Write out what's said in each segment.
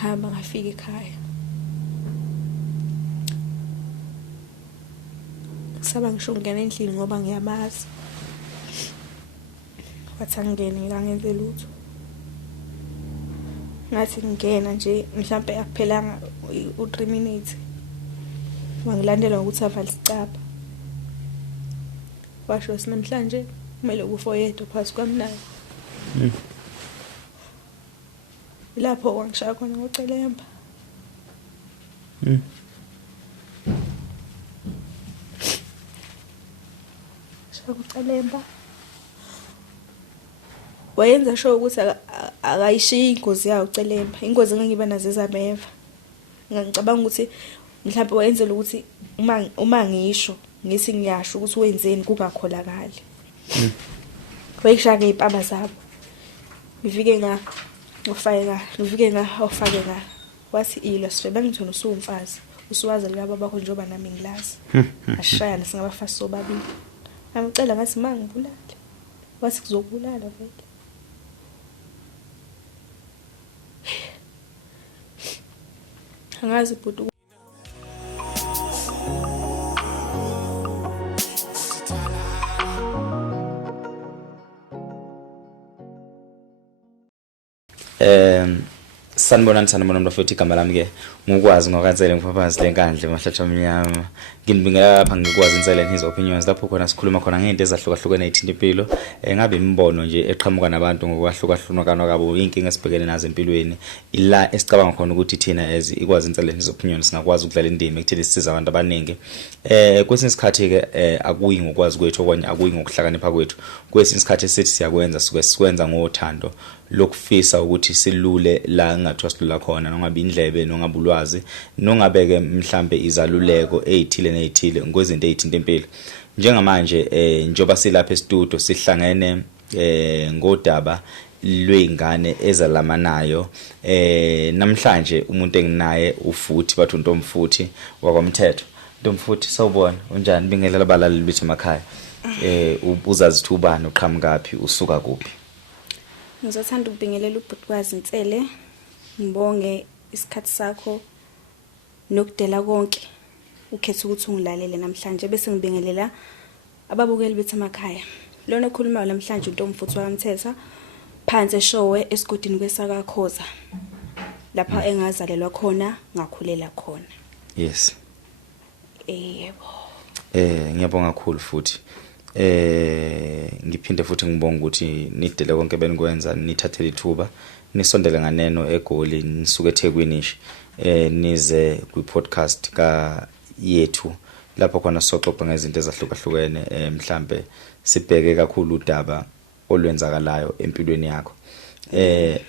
hamba ngafika ekhaya saba ngisho ngena endlini ngoba ngiyamazi wathi angene ngangenze lutho ngathi ngena nje mhlambe akuphelanga u3 minutes wangilandela ukuthi avale isicaba washo sinamhlanje kumele kufoyedwa phakathi kwamnayo lapho wangishaya khona ngocelemba shakucelemba wayenza sho ukuthi akayishiyi ingozi yawo ucelemba ingozi engiba nazo ezameva ngicabanga ukuthi mhlawumbe wayenzela ukuthi uma ngisho ngithi ngiyasho ukuthi wenzeni kungakholakali wayishaya ngempaba zabo ngifike ofake wathi ilo sife ngithona usumfazi usuwazi laba bakho njengoba nami ngilazi ashayana singabafasi sobabili amcela ngathi mangibulala wathi kuzokubulala vele angazi bhuti sanibona mfowethu igama lami ke ngikwazi ngokansele ngiphapazi lenkandle mahlathi amnyama nginibingela lapha ngikwazi insele his opinions lapho khona sikhuluma khona ngento ezahlukahlukene ezithinta impilo ngabe imbono nje eqhamuka nabantu ngokwahlukahlukana kwabo inkinga esibhekene nazo empilweni ila esicabanga khona ukuthi thina as ikwazi insele his opinions ngakwazi ukudlala indima ekuthini sisiza abantu abaningi kwesinye isikhathi ke akuyi ngokwazi kwethu okanye akuyi ngokuhlakanipha kwethu kwesinye isikhathi esithi siyakwenza suke sikwenza ngothando lokufisa ukuthi silule la ngathiwa silula khona nongabe indlebe nongabe ulwazi nongabeke mhlambe izaluleko ezithile nezithile ngokwezinto ezithinta impilo njengamanje njoba silapha estudio sihlangene ngodaba lweingane ezalamanayo namhlanje umuntu enginaye ufuthi bathu Ntomfuthi wakwamthetho Ntomfuthi sawubona unjani bingelela abalaleli bethu emakhaya ubuzazi thubani uqhamukapi usuka kuphi Ngizothanda ukubingelela ubhutikwazi Nsele ngibonge isikhathi sakho nokudela konke ukhetha ukuthi ungilalele namhlanje bese ngibingelela ababukeli bethu emakhaya lona okhuluma namhlanje uNtomfuthi wakamthetha phansi eshowe esigodini kwesakakhoza lapha engazalelwa khona ngakhulela khona yes yebo ngiyabonga kakhulu futhi ngiphinde futhi ngibonga ukuthi nidele konke benikwenza nithathele ithuba nisondele nganeno eGoli nisuke eThekwini nize kwi-podcast yethu lapho khona soxoxa ngezinto ezahlukahlukene mhlambe sibheke kakhulu udaba olwenzakalayo empilweni yakho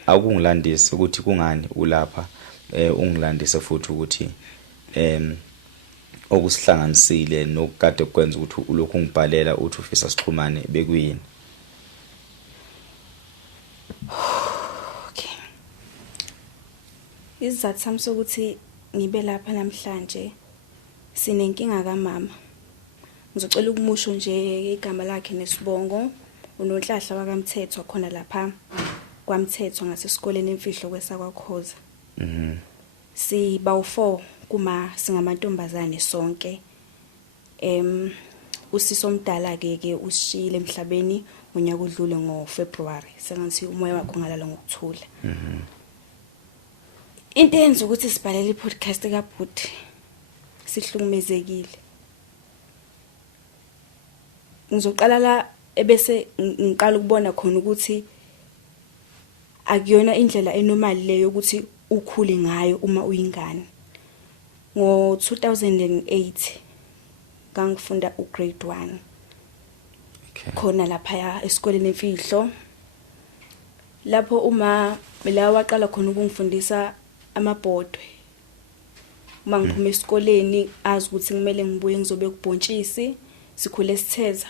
akungilandise ukuthi kungani ulapha ungilandise futhi ukuthi okusihlanganisile nokukade kwenza ukuthi ulokhu ngibhalela uthi ufisa sixhumane bekuyini okay izathu sami sokuthi ngibe lapha namhlanje sinenkinga kaMama ngizocela ukumusho nje igama lakhe nesibongo uNonhlahla wakaMthetho khona lapha kwaMthetho ngasesikoleni emfihlo kwesakwaKhoza siba u4 kuma singamantombazane sonke usiso omdala ke usishile emhlabeni unyaka odlule ngoFebruary sengathi umoya wakho ngalala ngokuthula into yenza ukuthi sibhalele iPodcast kaBhuti sihlukumezekile ngizoqala la ebese ngiqala ukubona khona ukuthi akuyona indlela enormal leyo ukuthi ukhule ngayo uma uyingane ngo2008 ngangifunda ugrade 1 khona lapha esikoleni emfihlo lapho uma la waqala khona ukungifundisa amabhodwe uma ngiphuma esikoleni azi ukuthi kumele ngibuye ngizobe kubhontshisi sikhule sitheza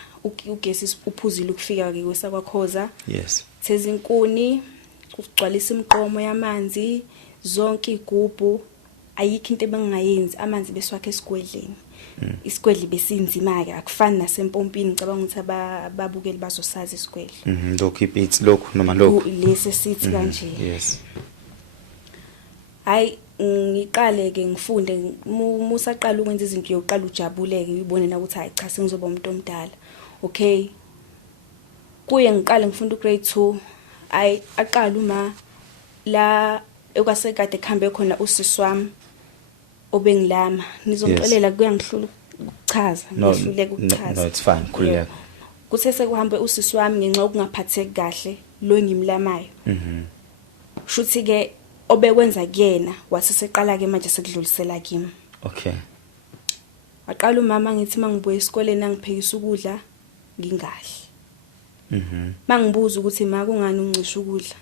ugesi uphuzile ukufika ke kwesakwaKhoza yes theza inkuni kugcwalisa imiqomo yamanzi zonke igubhu ayikho into ebengayenzi amanzi beswakhe esigwedleni isigwedli besinzima ke akufani nasempompini ngicabanga ukuthi ababukeli bazosazi isigwedli lokho ibits lokho noma lokho lesi sithi kanje yes hayi ngiqale ke ngifunde musaqala ukwenza izinto yokuqala ujabuleke uyibone na ukuthi hayi cha sengizoba umuntu omdala. Okay, kuye ngiqale ngifunda ugrade 2 hayi aqala uma la ekwasekade kuhambe khona usisi wami obengilama nizongixolela kuyangihlula ukuchaza ngihluleka ukuchaza. No, it's fine, khuleka. Kuthe sekuhambe usisi wami ngenxa okungaphatheki kahle lo ngimlamayo. Shuthi ke obekwenza kuyena wathi seqala ke manje sekudlulisela kimi. Okay. Waqala umama ngithi mangibuye esikoleni angiphekisa ukudla ngingahle. Mangibuza ukuthi ma kungani uncisha ukudla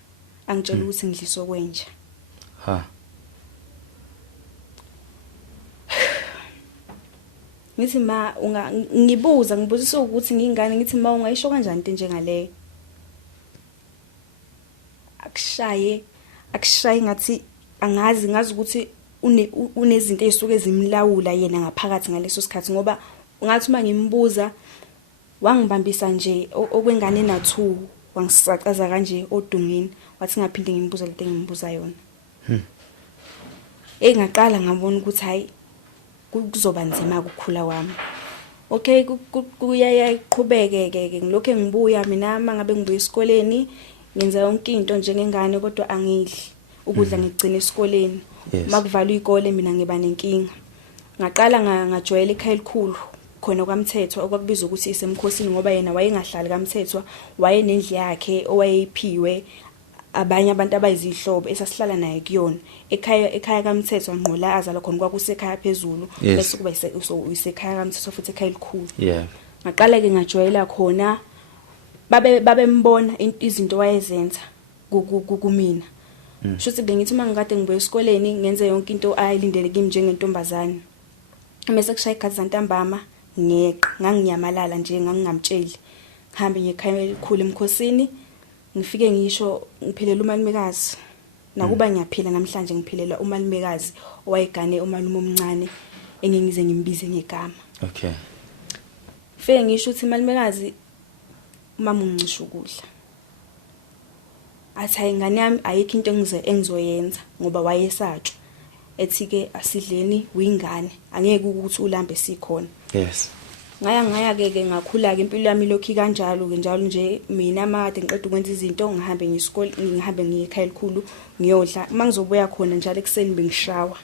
angitshela ukuthi ngidlisa okwenja. Ha. Ngithi ma ngibuzisa ukuthi ngingane ngithi ma ungayisho kanjani into njengaleyo. Akushaye ngathi ngazi ukuthi unezinto ezisuke ezimlawula yena ngaphakathi ngaleso sikhathi ngoba ngathi uma ngimbuza wangibambisa nje okwengane na2 wangisaqaza kanje odungini wathi ngaphinde ngimbuza lento engimbuza yona. Ngaqala ngabona ukuthi hayi kuzoba nzima ukukhula kwami. Okay, kuyayiqhubeke ke ngilokho ngibuya mina mangabe ngibuya esikoleni ngenza yonke into njengengane kodwa angidli ukudla ngigcina esikoleni. Makuvalwa izikole mina ngiba nenkinga. Ngaqala ngajoyela ekhaya elikhulu khona kwaMthethwa okwakubizwa ukuthi isemkhosini ngoba yena wayengahlali kaMthethwa wayenendlu yakhe owayephiwe abanye abantu abayizihlobo esasihlala naye kuyona ekhaya kaMthethwa ngqola azala khona kwakusekhaya phezulu bese kuba isekhaya kaMthethwa futhi ekhaya elikhulu. Ngaqala ke ngajoyela khona babembona izinto wayezenza kumina. Shuthi bengithi mangikade ngibuye esikoleni ngenze yonke into ayilindele kimi njengentombazane. Mase kushaya ikhathi zantambama ngeqa nganginyamalala nje ngangingamtsheli. Ngihambe ngekhaya elikhulu eMkhosini ngifike ngisho ngiphelela umalumekazi. Nakuba ngiyaphila namhlanje ngiphelela umalumekazi owayegane umalume omncane engingize ngimbize ngegama. Okay. Fike ngisho ukuthi umalumekazi mama ungisho ukudla. Athi hayi ngane yami ayikho into engizoyenza ngoba wayesatsho. Ethi ke asidleni uyingane angeke ukuthi ulambe sikhona. Yes. Ngaya ke ngakhula ke impilo yami lokhi kanjalo ke njalo nje mina made ngiqeda ukwenza izinto ngihambe ngiyisikole ngihambe ngiyekhaya elikhulu ngiyodla mangizobuya khona njalo ekseni bengishawa.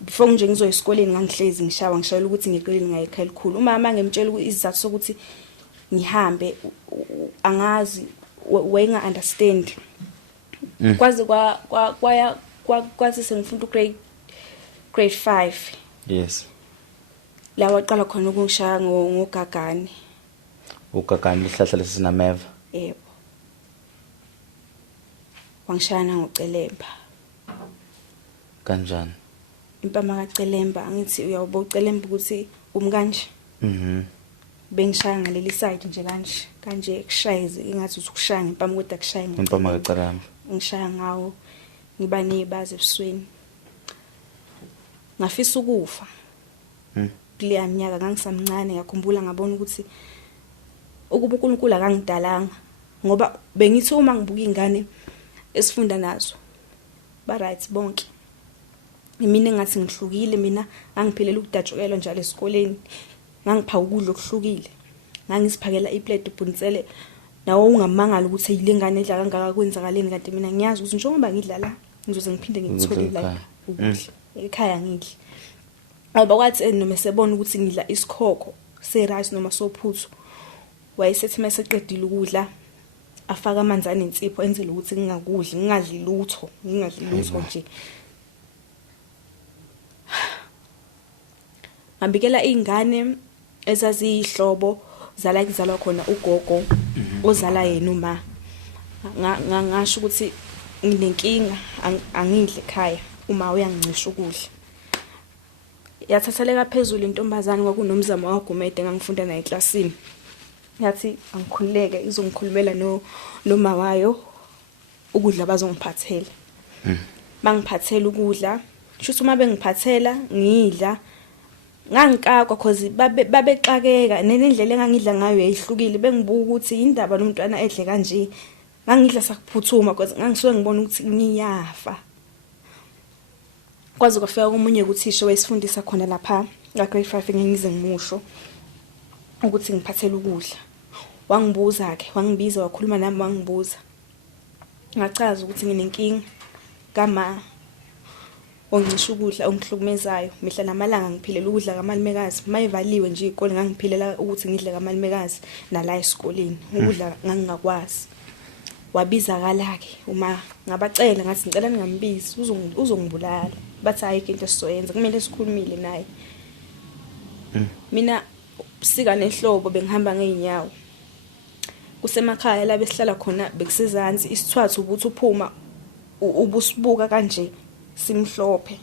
Before nje ngizoya esikoleni ngangihlezi ngishayela ukuthi ngiqeleni ngayekhaya elikhulu. Umama ngemtshela izizathu sokuthi ngihambe angazi wenga understand. Kwaze kwathi sengifunda grade 5. Yes. La waqala khona ukungishaya ngogagani. Ugagani lihlahla lesinameva. Yebo. Wangishaya ngocelemba. Kanjani? Impama kacelemba angithi uyawubo ucelemba ukuthi umkanje. Bengishaya ngaleli side nje kanje kushayeze ingathi ukushaya ngempama kodwa kushaya ngempama kacelamba. Ngishaya ngawo ngiba nebazi ebusweni. Ngafisa ukufa. Kuleya minyaka ngangisamncane ngakhumbula ngabona ukuthi ukuba uNkulunkulu akangidalanga ngoba bengithi uma ngibuka ingane esifunda nazo ba right bonke. Mina engathi ngihlukile mina angiphelela ukudatshukelwa njalo esikoleni. Ngangipha ukudla okuhlukile. Ngangisiphakela iplate ubhunisele nawo ungamangala ukuthi ayilengane edla kangaka kwenzakaleni kanti mina ngiyazi ukuthi njengoba ngidlala ngizoze ngiphinde ngikuthole la ukudla ekhaya ngidli. Ngoba kwathi noma sebona ukuthi ngidla isikhokho serice noma sophuthu wayesethi maseqedile ukudla afaka amanzi anensipho enzele ukuthi ngingadli lutho nje. Ngabikela izingane ezazihlobo zala kuzalwa khona ugogo ozala yena uma ngasho ukuthi nginenkinga angidle ekhaya uma uyangicisha ukudla. Yathatheleka phezulu intombazane kwakunomzamo wagumede ngangifunda naye eklasini. Yathi angikhululeke izongikhulumela noma wayo ukudla bazongiphathela. Mangiphathela ukudla, shuthi uma bengiphathela ngidla ngangikakwa cause babexakeka nendlela engangidla ngayo yayihlukile bengibuka ukuthi indaba nomntwana edle kanje. Ngangidla sakuphuthuma cause ngangisuke ngibona ukuthi ngiyafa. kwaze kwafika omunye uthisha wayesifundisa khona lapha la grade 5 ngiyize ngimusho ukuthi ngiphathele ukudla. Wangibuza ke, wangibiza wakhuluma nami wangibuza. Ngachaza ukuthi nginenkinga kama ongisho ukudla ongihlukumezayo mihla namalanga ngiphilela ukudla kaMalimekazi. Mayivaliwe nje ikole ngangiphilela ukuthi ngidle kaMalimekazi nala esikoleni ukudla ngangingakwazi. Wabizakala ke uma ngabacela ngathi ngicela ningambizi uzongibulala. Bathi ayikho into esizoyenza kumele sikhulumile naye. Mina sika nehlobo bengihamba ngeenyawo. Kusemakhaya la besihlala khona bekusezansi isithwathi ubuthi uphuma ubusibuka kanje simhlophe.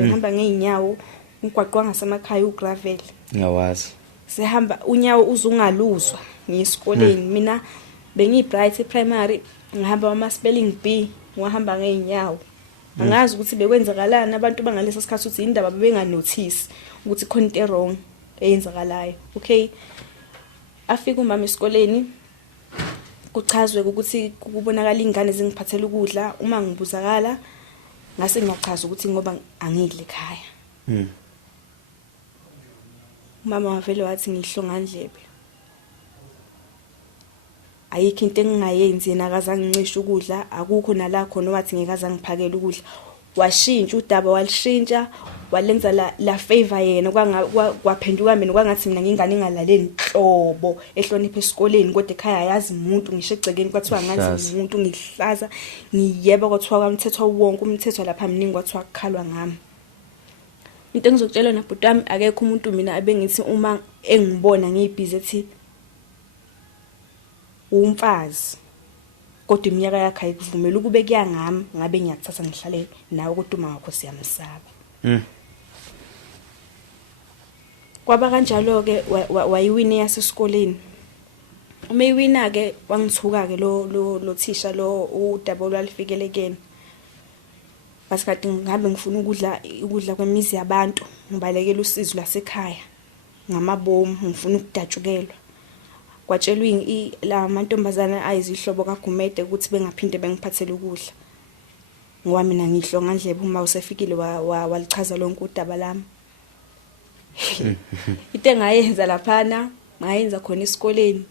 Ngihamba ngeenyawo umgwaqo ngasemakhaya ugravel. Ngiyawazi. Sihamba unyawo uzungaluzwa ngesikoleni. Mina bengiyibright primary ngihamba ama spelling bee ngihamba ngeenyawo. Angazi ukuthi bekwenzakalana abantu bangalesa sikhathi ukuthi indaba bebenganotice ukuthi khona into wrong eyenzakalayo. Okay. Afika umama esikoleni kuchazwe ukuthi kubonakala ingane zingiphathela ukudla uma ngibuzakala ngase ngiyachaza ukuthi ngoba angidle ekhaya. Mama wavele wathi ngihlongandlebe. Ayikho into engingayenzi yena akazange ngicishe ukudla akukho nala khona wathi ngikaza ngiphakela ukudla. Washintsha udaba walishintsha walenza la favor yena kwaphenduka mina kwangathi mina ngingane engalaleli inhlobo ehlonipha esikoleni kodwa ekhaya ayazi umuntu ngisho egcekeni kwathiwa ngathi umuntu ngihlaza ngiyeba kwathiwa kwamthetho wonke umthetho lapha mningi kwathiwa kukhalwa ngami. Into engizokutshela na bhuti wami akekho umuntu mina abengithi uma engibona ngibhizi ethi umfazi kodwa iminyaka yakhe ayikuvumela ukube kuyangami ngabe ngiyakuthatha ngihlale nawe kodwa uma ngakho siyamsaba. Kwaba kanjalo ke wayiwina yasesikoleni. Uma iwina ke wangithuka ke lo thisha lo udaba olwalifikele kuyena. Basikade ngabe ngifuna ukudla kwemizi yabantu ngibalekela usizo lasekhaya ngamabomu ngifuna ukudatshukelwa. Kwatshelwa la mantombazana ayizihlobo kaGumede ukuthi bengaphinde bengiphathele ukudla. Ngoba mina ngihlongandlebe uma usefikile walichaza lonke udaba lami. Into engayenza laphana ngayenza khona esikoleni.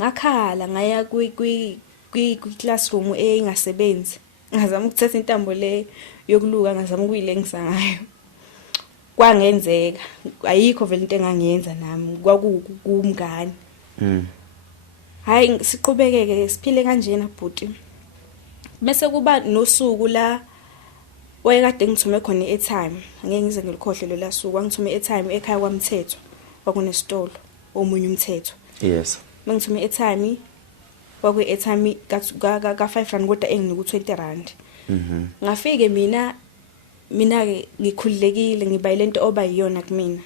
Ngakhala ngaya kwi classroom engasebenzi. Ngazama ukuthatha intambo le yokuluka ngazama ukuyilengisa ngayo. Kwangenzeka ayikho vele into engangiyenza nami kwakukumngane. Hayi siqhubekeke siphile kanjena bhuti. Bese kuba nosuku la wayekade ngithume khona i-airtime. Angeke ngize ngilikhohle lo suku wangithume i-airtime ekhaya kwaMthetho kwakunesitolo omunye umthetho. Yes. Mangithume i-airtime kwaku-airtime ka 5 rand kodwa enginika u20 rand. Ngafike mina ke ngikhululekile ngibayile into oba yiyona kumina.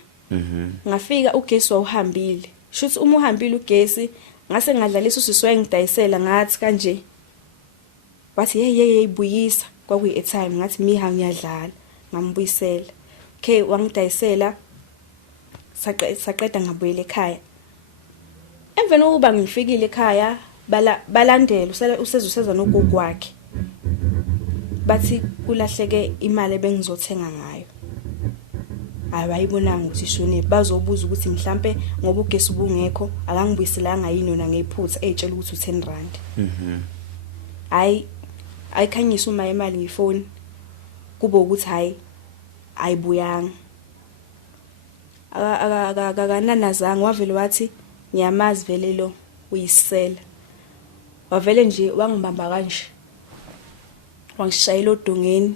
Ngafika ugesi wawuhambile. Shuthi uma uhambile ugesi ngase ngadlalisa usiswe ngidayisela ngathi kanje. Wathi hey buyisa kwakuyi-airtime ngathi miha ngiyadlala ngambuyisela. Okay wangidayisela saqeda ngabuyela ekhaya. Emveni kokuba ngifikile ekhaya balandela useza nogogo wakhe. Bathi kulahleke imali ebengizothenga ngayo. Abayibonanga ukuthi shone bazobuza ukuthi mhlambe ngoba ugesi ubungekho akangibuyiselanga yini yona ngephutha etshela ukuthi u10 rand. Ayikhanyisa uma imali ngifoni kube ukuthi hayi ayibuyanga. Akakananazanga wavele wathi ngiyamazi vele lo uyisela. Wavele nje wangibamba kanje. Wangishayela odongeni.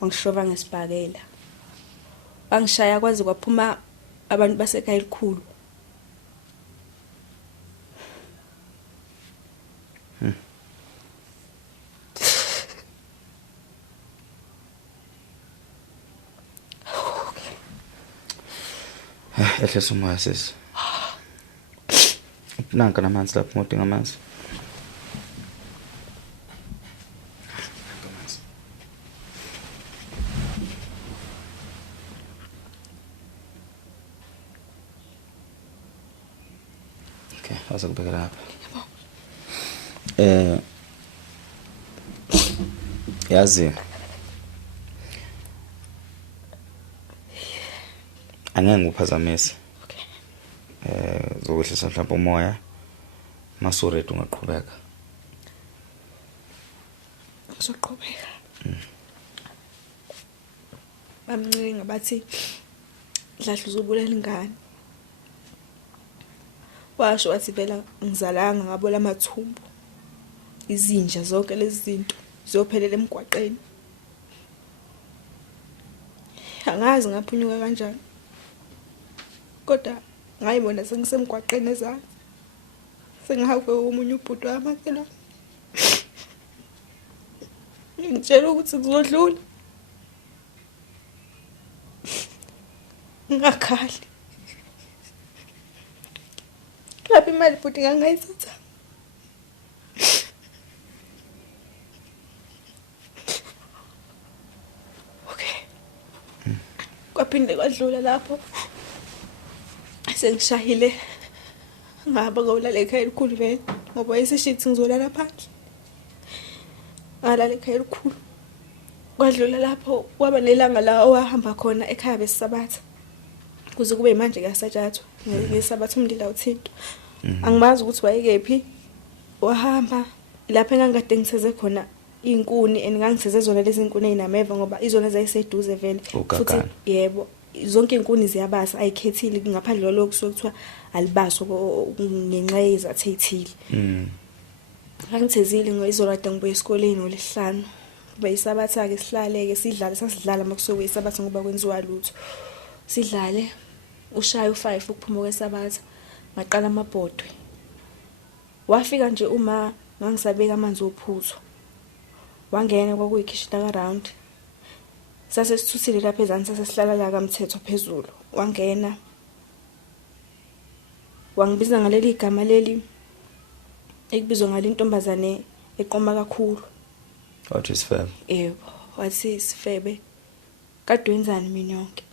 Wangishova ngesibhakela. Wangishaya kwaze kwaphuma abantu basekhaya elikhulu. Ehlisa umoya sisi. Nanka namanzi lapho ngodinga amanzi. Okay, azokubeka lapha. Yazi Angeke ngikuphazamise. Okay. Zokwehlisa mhlawumbe umoya. Masured ungaqhubeka. Uzoqhubeka. Bamncenga bathi Dladla uzobulela ingane. Washo wathi phela ngizalanga ngabola amathumbu. Izinja zonke lezi zinto ziyophelela emgwaqeni. Angazi ngaphunyuka kanjani. Kodwa ngayibona sengisemgwaqeni ezansi. Sengihawe umunye ubhuti wamakhelwane. Ngitshela ukuthi kuzodlula. Ngakhali. Lapho imali futhi ngangayithatha. Okay. Kwaphinde kwadlula lapho. Sengishahile ngaba ngolala ekhaya elikhulu vele ngoba yesishithi ngizolala phansi. Ngalala ekhaya elikhulu. Kwadlula lapho kwaba nelanga la owahamba khona ekhaya besisabatha. Kuze kube manje kuyasatshathwa ngesabatha umlilo awuthinto. Angimazi ukuthi wayekephi. Wahamba lapho engangade ngitheze khona inkuni engangitheze zona lezi inkuni ezinameva ngoba izona zayiseduze vele. Futhi yebo zonke inkuni ziyabasa ayikhethile ngaphandle kwalokho kusokuthiwa alibaso ngenxa yezathu ezithile. Ngangithezile ngoizolo kade ngibuye esikoleni ngolesihlanu. Beyisabatha ke sihlale ke sidlala sasidlala makusoku isabatha ngoba kwenziwa lutho. Sidlale ushaya u5 ukuphuma kwesabatha ngaqala amabhodwe. Wafika nje uma ngangisabeka amanzi ophuthu. Wangena kwakuyikhishita karound. Sase sithuthile lapha ezantsi sasihlala la kaMthetho phezulu. Wangena. Wangibiza ngaleli igama leli ekubizwa ngalintombazane eqoma kakhulu. Wathi Sifebe. Yebo, wathi Sifebe. Kade wenzani mina yonke?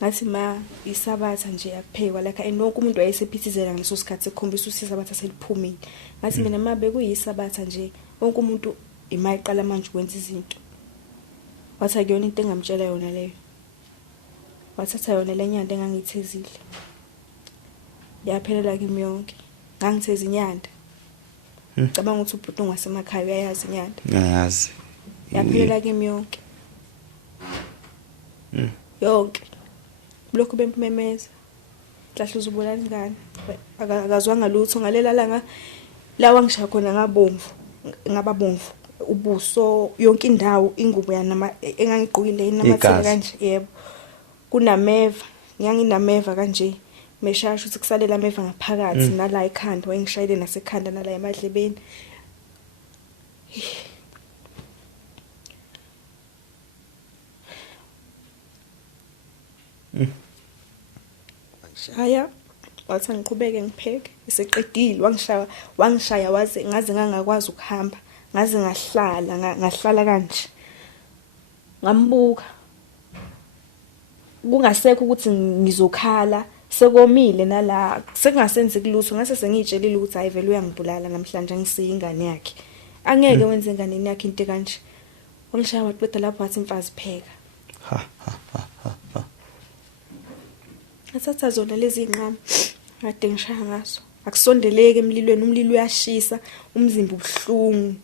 Ngathi ma isabatha nje yakuphekwa lakha enonke umuntu wayesephithizela ngaleso sikhathi sekhombisa usisabatha seliphumile. Ngathi mina mabe kuyisabatha nje wonke umuntu imayiqala manje ukwenza izinto. Wathi akuyona into engamtshela yona leyo. Wathatha yona lenyanda engangithezile. Yaphelela kimi yonke. Ngangitheza inyanda. Cabanga ukuthi ubhuti ongasemakhaya uyayazi inyanda. Ngiyazi. Yaphelela kimi yonke. Yonke. Lokho bempemeza. Dladla uzobulala ingane. Akazwanga lutho ngalela langa lawa ngishaya khona ngabomvu. Ubuso yonke indawo ingubo yanama engangigqokile inamathela kanje yebo. Kunameva, nginameva kanje. Meshasho ukuthi kusalela ameva ngaphakathi nala ekhanda wayengishayile nasekhanda nala emadlebeni. Shaya wathi ngiqhubeke ngipheke eseqedile wangishaya waze ngaze ngangakwazi ukuhamba ngaze ngahlala kanje ngambuka kungasekho ukuthi ngizokhala sekomile nala sekungasenzi kulutho ngase sengitshelile ukuthi hayi vele uyangibulala namhlanje ngisiya ingane yakhe angeke wenze ingane yakhe into kanje wangishaya waqeda lapho wathi imfazi pheka Athatha zona lezi inqama kade ngishaya ngaso akusondeleke emlilweni umlilo uyashisa umzimba ubuhlungu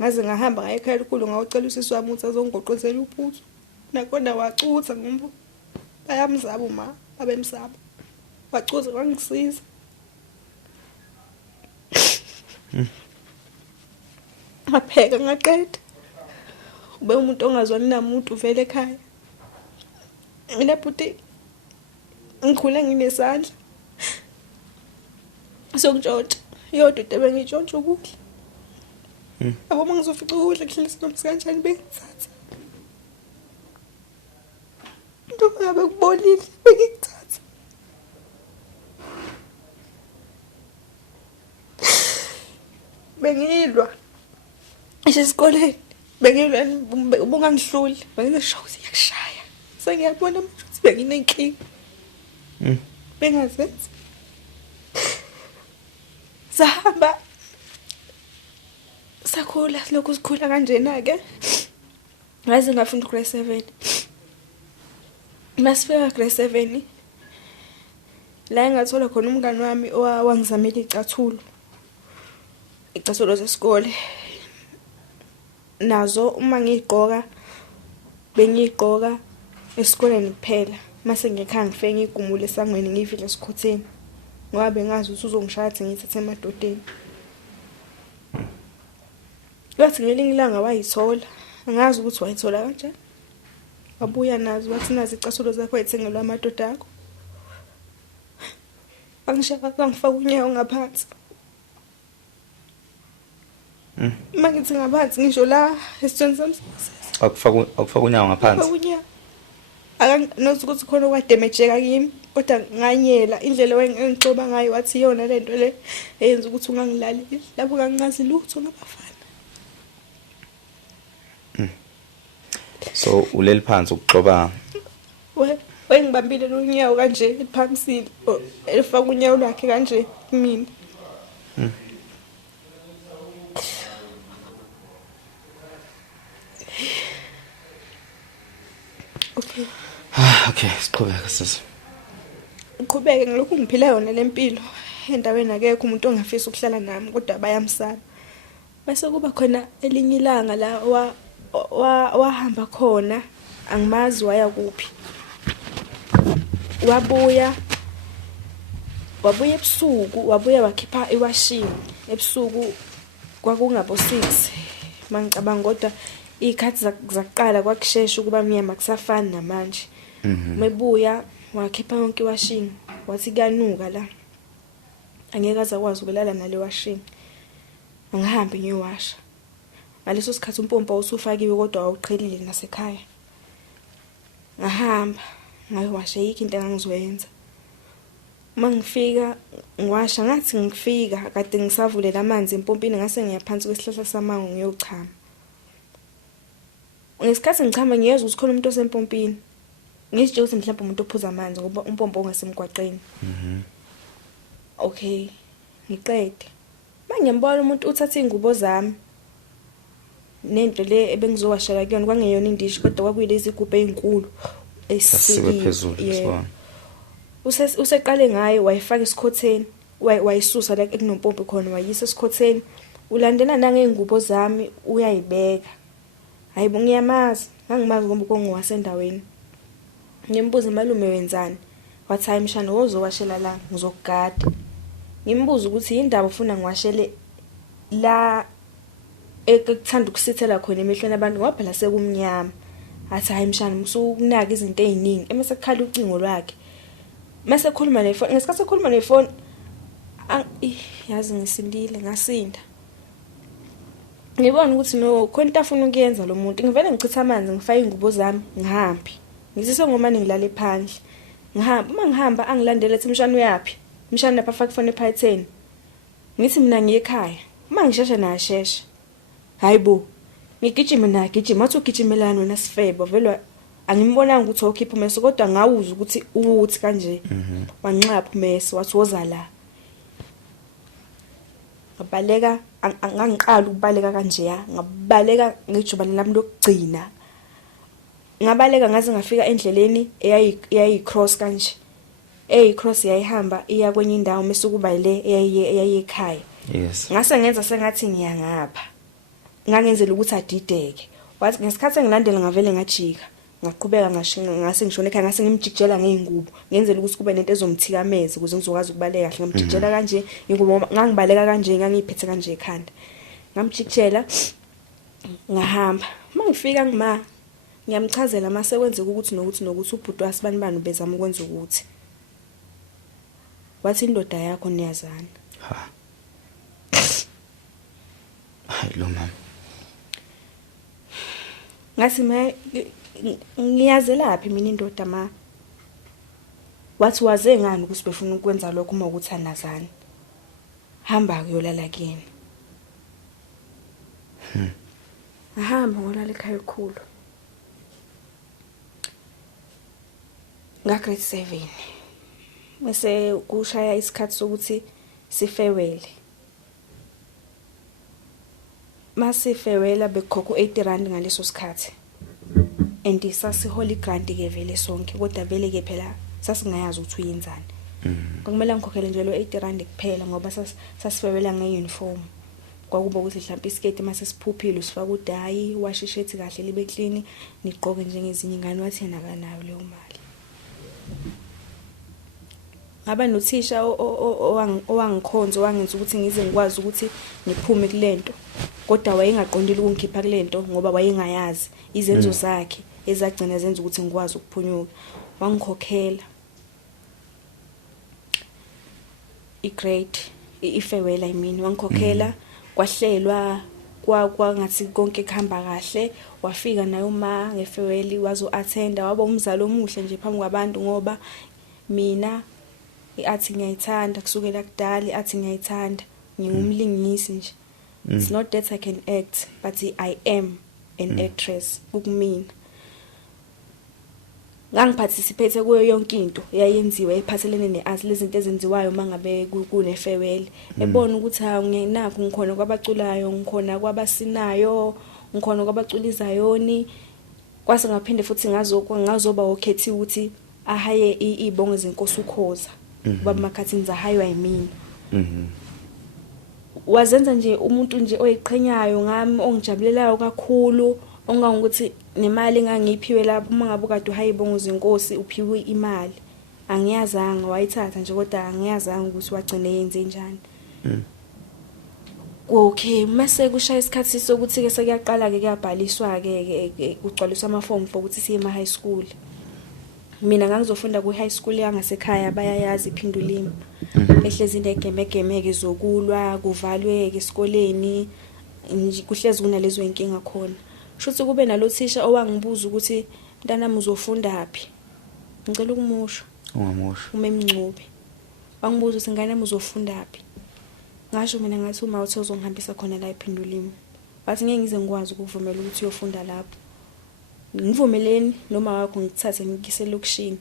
ngaze ngahamba ngaye ekhaya elikhulu ngawucela usisi wami ukuthi azongigoqozela uphuthu nakona wacutha ngombo bayamzaba uma abemsaba wacutha kwangisiza ngapheka ngaqeda ube umuntu ongazwani namuntu vele ekhaya mina futhi ngikhule nginesandla sokutshontsha yodwa into bengitshontsha ukudla abo mangizofica ukudla kuhlele sinomsi kanjani bengithatha into ngabe kubonile bengithatha bengilwa esikoleni bengilwa ubungangihluli bengisho ukuthi yakushaya sengiyabona manje ukuthi benginenkinga bengazenzi sahamba sakhula lokhu sikhula kanjena ke ngaze ngafunda grade 7 Masifika grade 7 la engathola khona umngani wami owangizamela icathulo zesikole. Nazo uma ngigqoka bengigqoka esikoleni kuphela. Mase ngekhaya ngifike ngigumule esangweni ngivile esikhotheni. Ngoba bengazi ukuthi uzongishaya athi ngithathe emadodeni. Kwathi ngelinye ilanga wayithola. Angazi ukuthi wayithola kanjani. Wabuya nazo wathi nazi icathulo zakho ayithengelwa amadoda akho. Angishaka ngifaka unyawo ngaphansi. Mangithi ngaphansi ngisho la esithweni sami. Akufaka unyawo ngaphansi. Unyawo. Nothi ukuthi khona kwademejeka kimi kodwa nganyela indlela engixoba ngayo wathi yona lento le eyenza ukuthi ungangilaleli lapho ngangazi lutho ngabafana. So uleli phansi ukuxoba Wengibambile lonyawo kanje liphamisile elifaka unyawo lwakhe kanje kimi. Okay, siqhubeke sisi. Ngiqhubeke ngilokhu ngiphila yona lempilo. Endaweni akekho umuntu ongafisa ukuhlala nami kodwa bayamsaba. Bese kuba khona elinye ilanga la wahamba khona angimazi waya kuphi. Wabuya ebusuku wakhipha iwashing ebusuku kwakungabo 6 mangicabanga kodwa ikhathi zakuqala kwakushesha ukuba mnyama kusafani namanje. Mebuya wakhipha yonke iwashing wathi kuyanuka la. Angeke azakwazi ukulala nale washing. Angihambe ngiyowasha. Ngaleso sikhathi umpompa usufakiwe kodwa awuqhelile nasekhaya. Ngahamba ngayowasha yikho into engangizoyenza. Mangifika ngiwasha ngathi ngifika kade ngisavulela amanzi empompini ngase ngiyaphansi kwesihlahla samango ngiyochama. Ngesikhathi ngichama ngiyezwa ukuthi khona umuntu osempompini. Ngisho ukuthi mhlawumbe umuntu ophuza amanzi ngoba umpompo ungasemgwaqeni. Okay. Ngiqede. Mangiyambona umuntu uthatha ingubo zami. Nento le ebengizowashela kuyona kwangeyona indishi kodwa kwakuyilezi igubhe ezinkulu esiwe phezulu sibona. Useqale ngayo wayifaka isikhotheni wayisusa la ekunompompo khona wayisa esikhotheni ulandela nangezingubo zami uyayibeka. Hayibo ngiyamazi ngangimazi ngoba kongiwasendaweni. Ngimbuza malume wenzani wathi hayi mshana wozowashela la ngizokugada. Ngimbuza ukuthi indaba ufuna ngiwashele la ekuthanda ukusithela khona emehlweni abantu ngoba phela sekumnyama. Athi hayi mshana musukunaka izinto eziningi emase kukhala ucingo lwakhe. Mase ekhuluma nefoni ngesikhathi ekhuluma nefoni yazi ngisindile ngasinda. Ngibona ukuthi no khona into afuna ukuyenza lo muntu. Ngivele ngichitha amanzi ngifaka ingubo zami ngihambe. Ngisise ngomane ngilale phandle. Ngihamba uma ngihamba angilandele ethi mshana uyapi? Mshana lapha afaka ifoni ephayitheni. Ngithi mina ngiyekhaya. Uma ngisheshe nasheshe. Hayibo. Ngigijima nagijima wathi ugijimelana wena Sifebe vele angimbonanga ukuthi awukhipha umeso kodwa ngawuza ukuthi uthi kanje. Wanxapha umeso wathi woza la. Ngabaleka angangiqala ukubaleka kanje ngabaleka ngijubane lami lokugcina. Ngabaleka ngaze ngafika endleleni eyayi-cross kanje. Cross yayihamba iya kwenye indawo mase kuba le eyayikhaya. Yes. Ngase ngenza sengathi ngiyangapha. Ngangenzela ukuthi adideke. Wathi ngesikhathi engilandela ngavele ngajika. Ngaqhubeka ngase ngishone ekhaya ngase ngimjikijela ngeingubo. Ngenzela ukuthi kube nento ezomthikameza ukuze ngizokwazi ukubaleka kahle ngamjikijela kanje ingubo ngangibaleka kanje ngangiphethe kanje ekhanda. Ngamjikijela ngahamba. Mangifika ngiyamchazela mase kwenzeka ukuthi nokuthi ubhuti wasibani bezama ukwenza ukuthi. Wathi indoda yakho niyazana. Ha. Hayi lo mama. Ngathi ngiyazela laphi mina indoda ma. Wathi waze ngani ukuthi befuna ukwenza lokho uma ukuthi anazana. Hamba kuyolala kuyena. Ahamba ngolala ekhaya ekhulu. Nga grade 7. Bese kushaya isikhathi sokuthi sifewele. Masifewela bekhokho 80 rand ngaleso sikhathi. and sasihola igrant ke vele sonke kodwa vele ke phela sasingayazi ukuthi uyenzani. Kwakumele ngikhokhele nje lo 80 rand kuphela ngoba sasifebela ngeuniform. Kwakuba ukuthi mhlawumbe isiketi mase siphuphile usifaka udayi wash ishirt kahle libe clean niqoke njengezinye ingane wathi yena kanayo leyo mali. Ngaba nothisha owangikhonza wangenza ukuthi ngize ngikwazi ukuthi ngiphume kulento kodwa wayengaqondile ukungikhipha kulento ngoba wayengayazi izenzo zakhe ezagcina zenza ukuthi ngikwazi ukuphunyuka. Wangikhokhela igrade i-farewell I mean wangikhokhela kwahlelwa kwangathi konke kuhamba kahle wafika naye uma ngefarewell wazo attenda waba umzalo omuhle nje phambi kwabantu ngoba mina iathi ngiyayithanda kusukela kudala iathi ngiyayithanda ngingumlingisi nje. It's not that I can act but I am an actress ukumina. Ngangiparticipate kuyo yonke into eyayenziwa ephathelene neart lezinto ezenziwayo mangabe kune farewell ebona ukuthi ha nginakho ngikhona kwabaculayo ngikhona kwabasinayo ngikhona kwabaculizayoni kwase ngaphinde futhi ngazoba okhethi ukuthi ahaye ibongo zenkosi ukhoza baba makhathini zahaywa yimina. Wazenza nje umuntu nje oyiqhenyayo ngami ongijabulelayo kakhulu ongangokuthi nemali engangiphiwe lapho mangabe kade uhayibongo zenkosi uphiwe imali angiyazanga wayithatha nje kodwa angiyazanga ukuthi wagcine yenze njani. Okay mase kushaya isikhathi sokuthi ke sekuyaqala ke kuyabhaliswa ke kugcwaliswa amaform for ukuthi siye ema high school. Mina ngangizofunda ku high school yangasekhaya bayayazi iphindulimo ehlezi indegeme zokulwa kuvalwe ke esikoleni kuhlezi kunalezo inkinga khona. Shothi kube nalothisha owangibuza ukuthi mntanami uzofunda hapi ngicela ukumusho ungamusho umemncube wangibuza ukuthi ngane nami uzofunda hapi ngasho mina ngathi uma uthi uzongihambisa khona la iphindulimo wathi ngeke ngize ngikwazi ukuvumela ukuthi uyofunda lapho ngivumeleni noma wakho ngithathe ngikise lokishini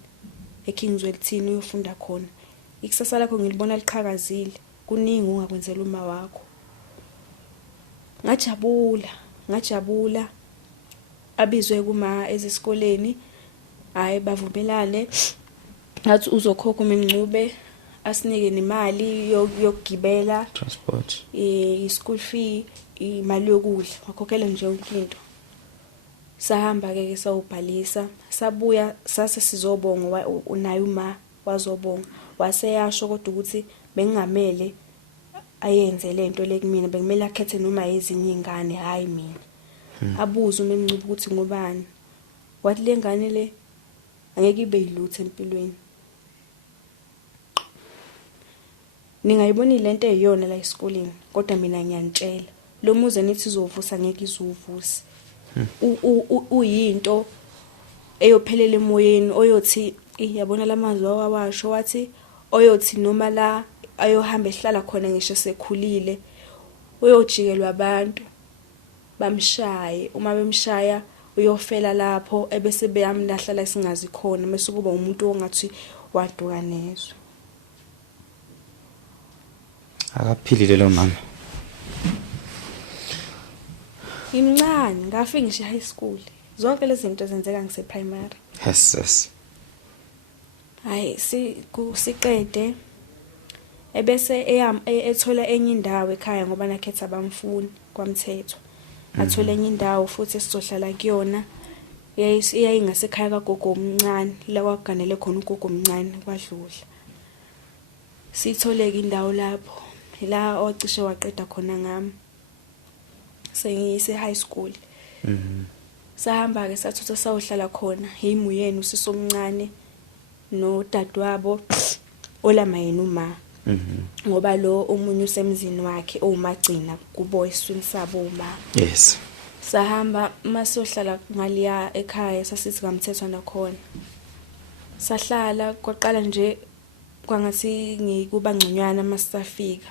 eKingswellthini uyofunda khona ikusasa lakho ngilibona liqhakazile kuningi ungakwenzela uma wakho. Ngajabula abizwe kuma ezisikoleni hayi bavumelane ngathi uzokhokha umemncube asinike nemali yokugibela transport school fee imali yokudla wakhokhela nje yonke into. Sahamba ke sawubhalisa sabuya sase sizobonga unaye uma wazobonga waseyasho kodwa ukuthi bengingamele ayenze lento lekumina bekumele akhethe noma ezinye ingane hayi mina. Abuza umemncube ukuthi ngubani wathi lengane le angeke ibe yilutho empilweni. Ningayibona lento eyiyona la esikoleni kodwa mina ngiyanitshela lo muze nithi izovusa ngeke izuvusa. Uyinto eyophelela emoyeni oyothi yabona lamazwi awasho wathi oyothi noma la ayohamba ehlala khona ngisho sekhulile uyojikelwa abantu bamshaye uma bemshaya uyofela lapho ebese beyamlahla la singazi khona mase kuba umuntu ongathi waduka nezwe. akaphilile lo mama Imncane ngafika ngisho high school zonke lezi zinto zenzeka ngise primary. yes Hayi siqede ebese ethola enye indawo ekhaya ngoba nakhetha abamfuni kwamthetho. Athola enye indawo futhi sizohlala kuyona yayingasekhaya kagogo omncane la kwaganele khona ugogo omncane kwadlula. Sitholeke indawo lapho la ocishe waqeda khona ngami sengiyise high school. Sahamba ke sathutha sayohlala khona yimuyeni usisomncane nodadewabo olama yena uma ngoba lo umunye usemzini wakhe owumagcina kubo eswini sabo uma. yes Sahamba masohlala ngaliya ekhaya sasithi kamthethwa nakhona sahlala kwaqala nje kwangathi ngikuba ngconywana masafika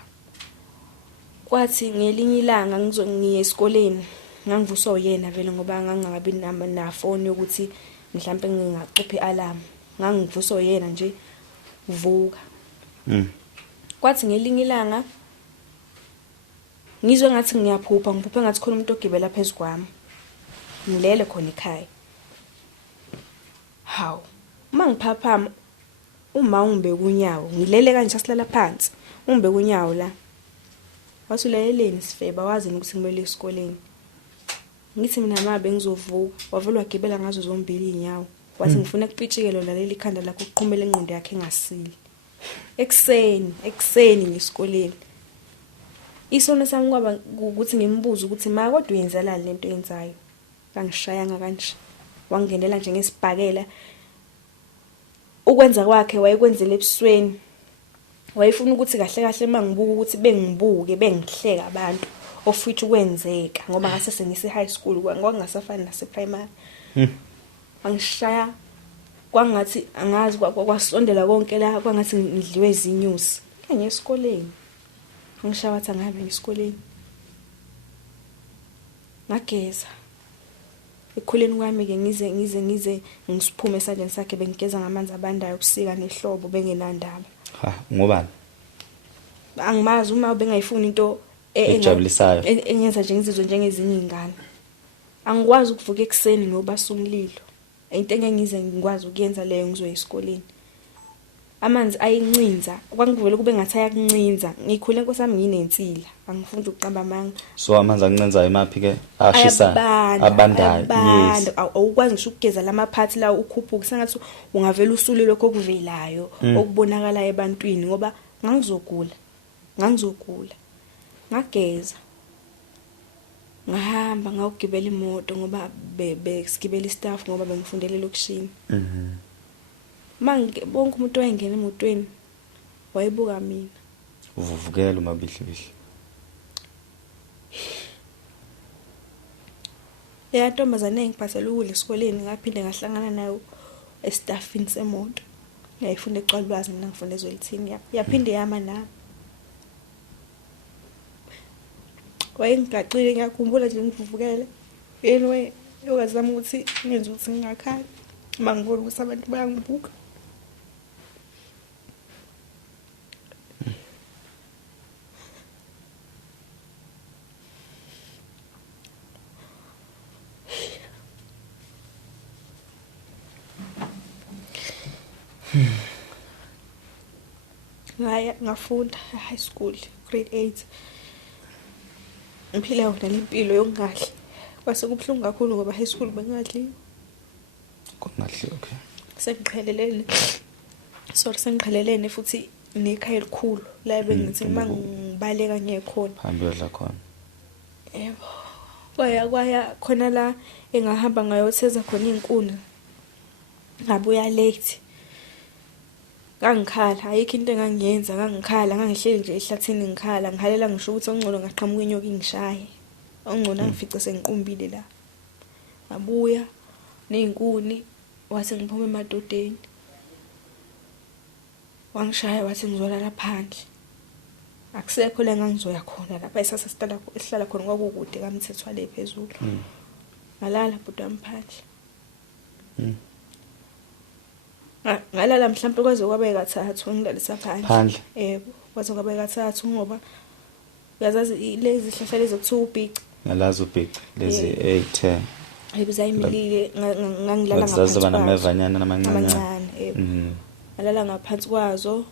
kwathi ngelinye ilanga ngiye esikoleni ngangivuswa uyena vele ngoba ngangabi na phone yokuthi mhlambe ngingaqopha ialarm ngangivuswa uyena nje uvuka. Kwathi ngelinye ilanga ngizwe ngathi ngiyaphupha ngathi khona umuntu ogibela phezukwami ngilele khona ekhaya Hawu. Uma ngiphaphama uma ungibeka unyawo, ngilele kanje silala phansi. Ungibeka unyawo la. Wasuleleleni Sifeba wazini ukuthi ngimele esikoleni. Ngithi mina mama bengizovuka, wavela wagibela ngazo zombili inyawo. Wathi ngifuna kupitshike lona leli khanda lakho kuqhumela ingqondo yakhe engasili. Ekseni ngisikoleni. Isono sami kwaba ukuthi ngimbuze ukuthi ma kodwa uyenzelani lento yenzayo. Kangishayanga kanje. Wangenela nje ngesibhakela. Ukwenza kwakhe wayekwenzela ebusweni. Wayefuna ukuthi kahle kahle mangibuka ukuthi bengibuke bengihleka abantu of which kwenzeka ngoba ngase sengise high school kwangasafani nase primary. Angishaya kwangathi angazi kwasondela konke la kwangathi ngidliwe izinyusi. Kanye esikoleni. Ngishaya wathi angabe ngisikoleni. Ngageza. Ekhuleni kwami ke ngize ngisiphume esandleni sakhe bengigeza ngamanzi abandayo ubusika nehlobo bengenandaba. Ha, ngobani? Angimazi uma bengayifuni into ejabulisayo. Enyenza nje ngizizwe njengezinye izingane. Angikwazi ukuvuka ekseni ngiyobasa umlilo. Into engize ngikwazi ukuyenza leyo ngizoya esikoleni. Amanzi ayincinza, kwangivele kube ngathi ayakuncinza. Ngikhule nkosami nginensila, angifuni ukuqamba amanga. So amanzi ancinzayo emaphi ke? Ashisa abandayo. Yes. Awukwazi ngisho ukugeza lamaphathi la ukhuphuka sengathi ungavela usule lokho okuvelayo okubonakala ebantwini ngoba ngangizogula. Ngageza. Ngahamba ngawugibela imoto ngoba besigibela istaff ngoba bengifundele lokushini. Bonke umuntu wayengena emotweni wayebuka mina. Uvuvukela umabihlibihle. Ya ntombazane engiphathele ukudla esikoleni ngaphinde ngahlangana nayo estaffini semoto. Ngiyayifunda eCwalwazi mina ngifunda ezwelithini yaphinde yama nami. Wayengigaqile ngiyakhumbula nje ngivuvukele. Anyway, yokazama ukuthi ngenze ukuthi ngingakhali. Mangibona ukuthi abantu bayangibuka. Ngafunda high school grade 8. Ngiphila yona lempilo yokungahle. Kwase kubhlungu kakhulu ngoba high school bengadli. Kungahle okay. Sengiqhelelene futhi nekhaya elikhulu la bengithi mangibaleka ngekhona. Hambe yodla khona. Yebo. Kwaya khona la engahamba ngayotheza khona izinkuni. Ngabuya late. Ngangikhala ayikho into engangiyenza ngangihleli nje ehlathini ngikhalela ngisho ukuthi ongcono ngaqhamuka inyoka ingishaye. Ongcono angifice sengiqumbile la. Ngabuya nezinkuni wase ngiphuma emadodeni. Wangishaya wathi ngizolala phandle. Akusekho la ngangizoya khona lapha esihlala khona kwakukude kaMthethwa le phezulu. Ngalala bhuti wami phandle. Ngalala mhlawumbe kwaze kwabe kathathu ngilalisa phandle. Yebo, kwaze kwabe kathathu ngoba uyazazi lezi hlahla lezi kuthiwa ubhici. Ngalazi ubhici lezi 8. Ebizayimilile ngangilala ngaphansi. Zazoba namevanyana namancane. Yebo. Ngalala ngaphansi kwazo.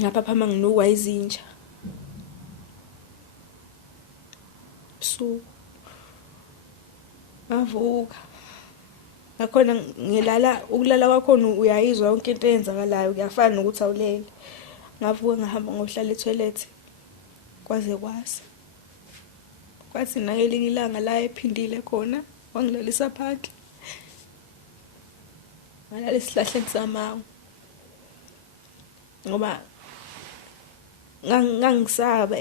Ngaphaphama nginukwa izinja. Avuka. Ngakhona ukulala kwakho uyayizwa yonke into eyenzakalayo kuyafana nokuthi awulele. Ngavuka ngahamba ngohlala etoilet. Kwaze kwasa. Kwathi nakelinye ilanga la ephindile khona wangilalisa phandle. Ngalala esihlahleni samawu. Ngoba ngangisaba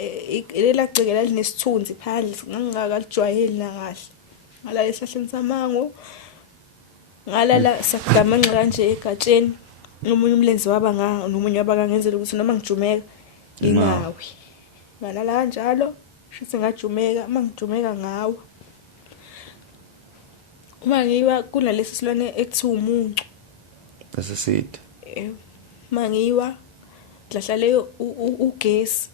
lela gcekela linesithunzi phandle ngangingakalijwayeli na kahle. Ngalala esihlahleni samango. Ngalala sakugamanqa kanje egatsheni. Nomunye umlenze waba nomunye waba ngenzela ukuthi noma ngijumeka ngingawi. Ngalala kanjalo shithi ngajumeka mangijumeka ngawa. Uma ngiwa kunalesi silwane ekuthiwa umuncu. Esiside. Mangiwa dlahla leyo ugesi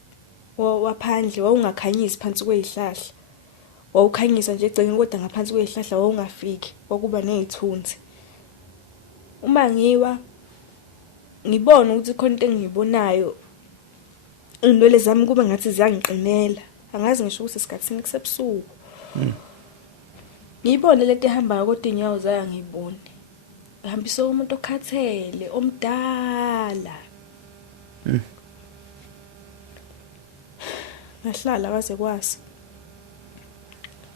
waphandle wawungakhanyisi phansi kwezihlahla. wawukhanyisa nje egcekeni kodwa ngaphansi kwezihlahla wawungafiki wakuba nezithunzi. Uma ngiwa ngibona ukuthi khona into engiyibonayo indwele zami kube ngathi ziyangiqinela, angazi ngisho ukuthi isikhathini kusebusuku. Ngiyibone lento ehambayo kodwa inyawo zayo ngiyibone. Ngihambise umuntu okhathele omdala. Ngahlala kwaze kwasa.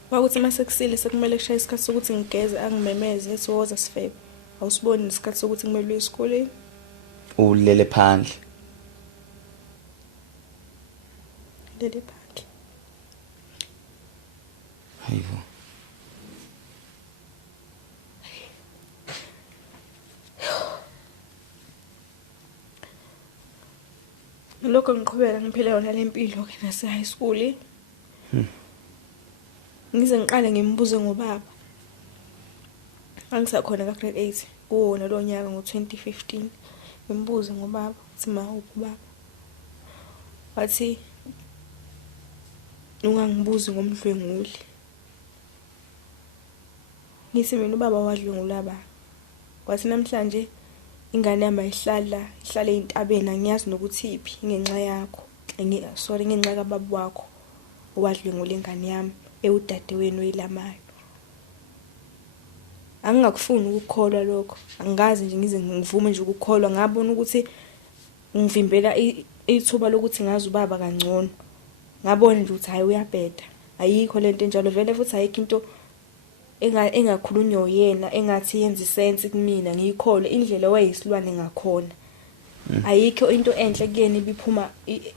Kwakuthi mase kusile sekumele kushaye isikhathi sokuthi ngigeze angimemeze ethi woza Sifebe. Awusiboni isikhathi sokuthi kumele uye esikoleni. Ulele phandle. Lele phandle. Hayibo. Lokho ngiqhubeka ngiphile yona lempilo ke nase high school. Ngize ngiqale ngimbuze ngobaba. Angisakhona ka grade 8 kuwona lo nyaka ngo2015. Ngimbuze ngobaba, uthi ma ubaba. Wathi ungangibuzi ngomdlwenguli. Ngise mina ubaba wadlwengula ba. Wathi namhlanje ingane yami ihlale eintabeni angiyazi nokuthi iphi ngenxa yakho. Ngenxa kababa wakho owadlwengula ingane yami ewudadewenu oyilamayo. Angingakufuni ukukholwa lokho. Angazi nje ngize ngivume nje ukukholwa. Ngabona ukuthi ngivimbela ithuba lokuthi ngazi ubaba kangcono. Ngabona nje ukuthi hayi uyabheda. Ayikho lento enjalo vele futhi ayikho into engakhulunywa uyena engathi yenza sense kumina ngiyikhole indlela wayeyisilwane ngakhona. Ayikho into enhle kuyena ibiphuma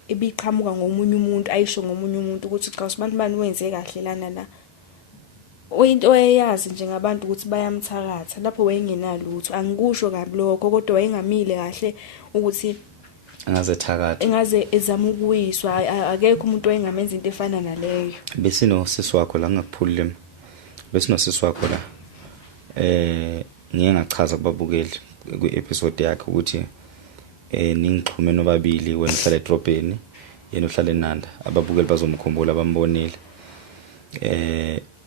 ibiqhamuka ngomunye umuntu ayisho ngomunye umuntu ukuthi cha usibantu bani wenze kahle lana la. Oyinto oyayazi nje ngabantu ukuthi bayamthakatha lapho wayengenalutho. Angikusho kabi lokho kodwa wayengamile kahle ukuthi angaze thakatha. Engaze ezama ukuyiswa akekho umuntu oyengamenza into efana naleyo. Besinosisi wakho la ngakuphulile. Besinosisi wakho la. Ngiye ngachaza kubabukeli kwi-episode yakhe ukuthi ningixhume nobabili wena uhlala edrobheni yena uhlala eNanda. Ababukeli bazomkhumbula bambonile.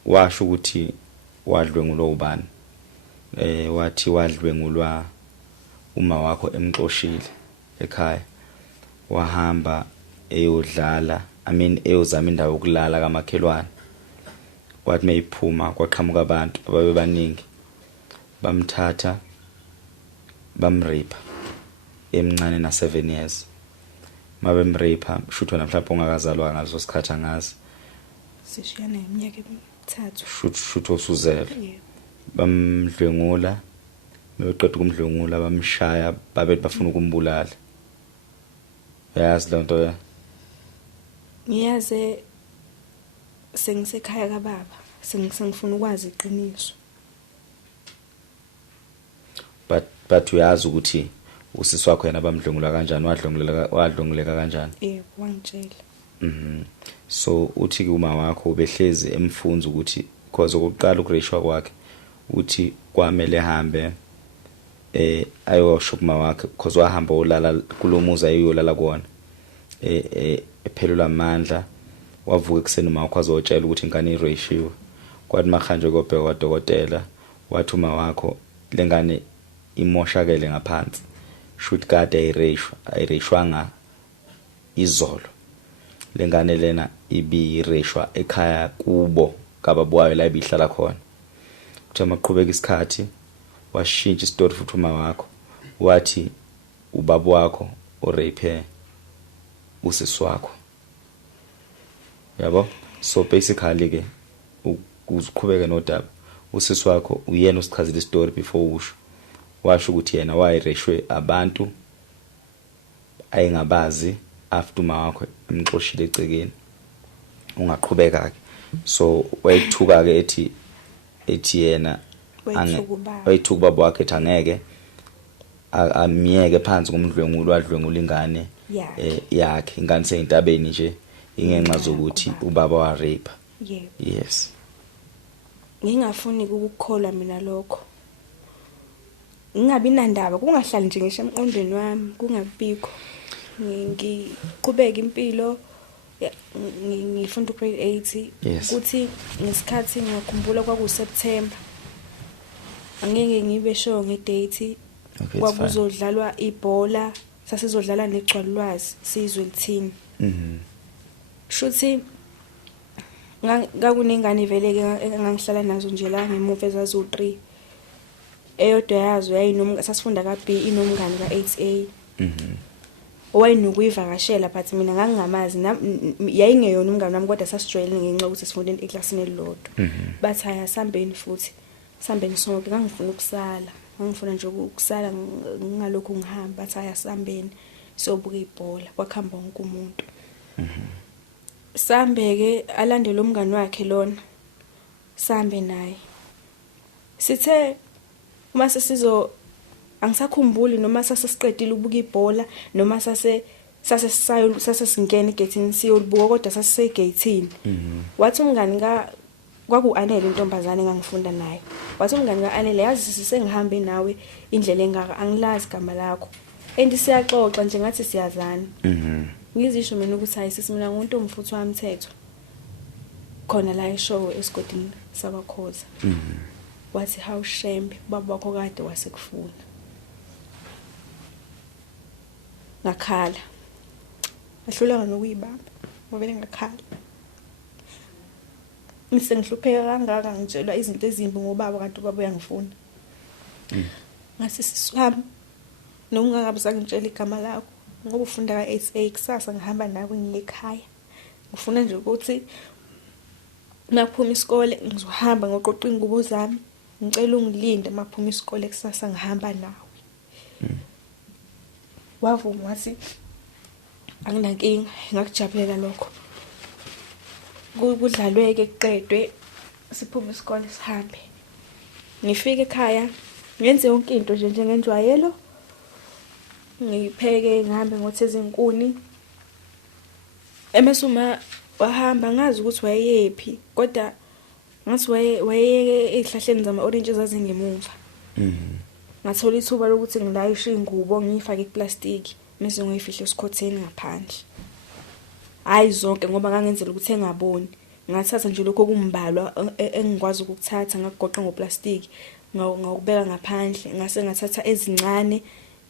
Washo ukuthi wadlwengulwa ubani. Wathi wadlwengulwa uma wakho emxoshile ekhaya. Wahamba eyodlala, eyozama indawo yokulala kamakhelwane. Kwathi mayiphuma kwaqhamuka abantu ababebaningi. Bamthatha bamrape emncane na 7 years. Mabemrape shutho namhlanje ongakazalwa ngaleso sikhathi angazi. Sishiyana iminyaka emithathu. Shutho usuzele. Bamdlwengula. Beqeda ukumdlwengula bamshaya babethi bafuna ukumbulala. Yazi lento ya. Ngiyaze sengisekhaya kababa sengifuna ukwazi iqiniso. But uyazi ukuthi usisi wakho yena bamdlwengula kanjani wadlwenguleka kanjani? Wangitshela. So uthi uma wakho ubehlezi emfunza ukuthi because okokuqala ukureshwa kwakhe uthi kwamele ehambe ayosho kuma wakhe because wahamba olala kulomuzi ayolala kuona ephelula amandla wavuka ekseni uma wakho azotshela ukuthi ingane ireshiwe. Kwathi manje kobheka kwadokotela wathi uma wakho lengane imoshakele ngaphansi shoot kade ayireshwanga izolo. Lengane lena ibireshwa ekhaya kubo kababwayo la ibihlala khona. Uthe maqhubeka isikhathi washintsha istory futhi uma wakho wathi ubaba wakho orape usisi wakho. Yabo? So basically ke ukuqhubeka nodaba usisi wakho uyena usichazile istory before usho. Washo ukuthi yena wayireshwe abantu ayingabazi after uma wakho emxoshile egcekeni. Ungaqhubeka ke. So wayithuka ke ethi yena wayithuka baba wakhe ethi angeke amiyeke phansi ngomdlwengulo wadlwengula ingane yakhe ingane seyintabeni nje ingenxa zokuthi ubaba wa rape. Yes. Ngingafuni ukukholwa mina lokho. Ngingabi nandaba kungahlali nje ngisho emqondweni wami kungabikho. Ngiqhubeka impilo ngifunda grade 8 Yes. ukuthi ngesikhathi ngiyakhumbula kwakuSeptember. Angeke ngibe sure ngedate. Okay, it's fine. Kwakuzodlalwa ibhola, sasizodlala negcwalulwazi sizwe lithini. Shuthi ngakunengane vele engangihlala nazo nje la ngemuva ezazu3. Eyodwa yazo sasifunda ka B inomngane ka 8A. Owayinokuyivakashela but mina ngangingamazi yayingeyona umngane wami kodwa sasijwayele ngenxa ukuthi sifunde eklasini elilodwa. Bathi haya sambeni futhi. Sambeni sonke ngangifuna ukusala. Ngangifuna nje ukusala ngalokho ngihamba bathi haya sambeni sobuka ibhola kwakhamba wonke umuntu. Sambeke alandela umngane wakhe lona. Sambe naye. Sithe uma angisakhumbuli noma sasesiqedile ukubuka ibhola noma sasesingena egate siyolibuka kodwa sasisegate. Wathi umngane kwaku-Anele intombazane engangifunda naye. Wathi umngane ka-Anele yazi sengihambe nawe indlela engaka angilazi igama lakho. Siyaxoxa nje ngathi siyazana. Ngizisho mina ukuthi hayi sisi mina ngumuntu omfuthu wamthetho. Khona la eshowe esigodini sabakhoza. Wathi hawu shembe baba wakho kade wasekufuna. Ngakhala. Ahluleka nokuyibamba. Ngobele ngakhala. Ngihlupheka kangaka ngitshelwa izinto ezimbi ngobaba kanti ubaba uyangifuna. Ngasi siswami nokungakabuzange ngitshela igama lakho ngoba ufunda ka 8A kusasa ngihamba nawe ngiye ekhaya. Ngifuna nje ukuthi nakuphuma isikole ngizohamba ngoqoqa ingubo zami ngicela ungilinde maphuma isikole kusasa ngihamba nawe. Wavuma wathi anginankinga ngakujabulela lokho. Kudlalweke kuqedwe siphuma isikole sihambe. Ngifike ekhaya ngenze yonke into nje njengenjwayelo. Ngipheke ngihambe ngotheza inkuni. Emesuma wahamba ngazi ukuthi wayeyephi kodwa ngathi wayeye ezihlahleni zama orange zazingemuva. Ngathola ithuba lokuthi ngilayishe ingubo ngifake iplastic bese ngoyifihle esikhotheni ngaphandle. Hayi zonke ngoba ngangenzela ukuthi engaboni. Ngathatha nje lokho kumbalwa engikwazi ukuthatha ngakugoqa ngoplastic ngawubeka ngaphandle ngase ngathatha ezincane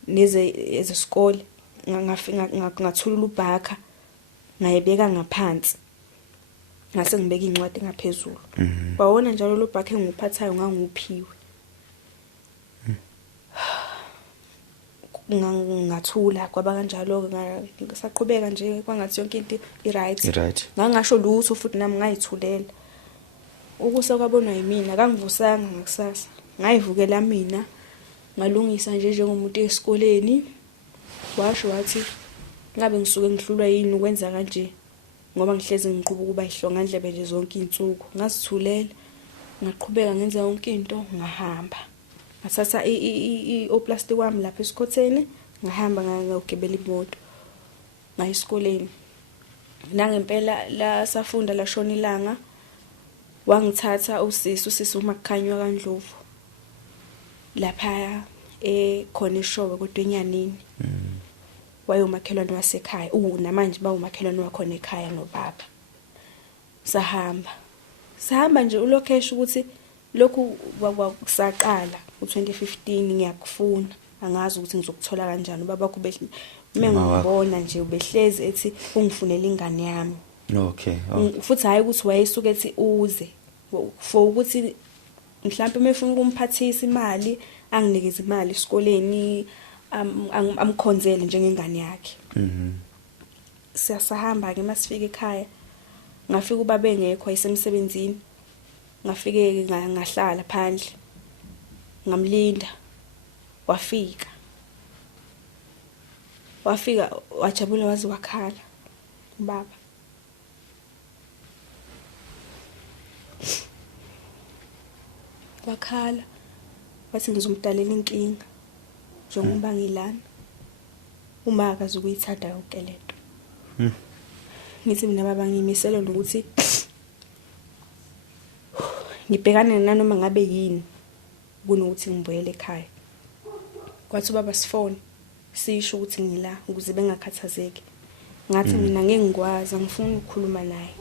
ezesikole ngathulula ubhakha ngayibeka ngaphansi ngase ngibeka incwadi ngaphezulu. Bawona njalo lo bhakha enguphathayo nganguphiwe. Ngathula kwaba kanjalo ngisaqhubeka nje kwangathi yonke into right. Ngangasho lutho futhi nami ngayithulela. Ukuse kwabonwa yimina kangivusanga ngakusasa. Ngayivukela mina ngalungisa nje njengomuntu esikoleni. Washo wathi ngabe ngisuke ngihlulwa yini ukwenza kanje ngoba ngihlezi ngiqhubeka kuba ihlonga ndlebe nje zonke izinsuku. Ngasithulela ngaqhubeka ngenza yonke into ngahamba. Ngathatha oplastic wami lapha esikhotheni ngahamba ngagibela imoto ngaye esikoleni. Nangempela la safunda la shona ilanga wangithatha usisi uMakhanywa kaNdlovu lapha khona eshowe kodwa enyanini. Wayomakhelwane wasekhaya namanje bawumakhelwane wakhona ekhaya nobaba. Sahamba nje ulocation ukuthi lokhu kusaqala u2015 ngiyakufuna angazi ukuthi ngizokuthola kanjani ubaba bakho mengibona nje ubehlezi ethi ungifunela ingane yami. Okay. Futhi hayi ukuthi wayesuka ethi uze for ukuthi mhlawumbe mefuna ukumphathisa imali anginikeze imali esikoleni amkhonzele njengengane yakhe. Siyasahamba ke masifika ekhaya ngafika ubaba engekho ayisemsebenzini. Ngafike ngahlala phandle ngamlinda wafika wajabula wazi wakhala ubaba. Wakhala wathi ngizomdalela inkinga njengoba ngilana uma akazi ukuyithanda yonke lento. Ngithi mina baba ngimisela ukuthi ngibhekane nanoma ngabe yini kunokuthi ngibuyele ekhaya. Kwathi ubaba sifone sisho ukuthi ngila ukuze bengakhathazeki. ngathi mina ngeke ngikwazi angifuni ukukhuluma naye.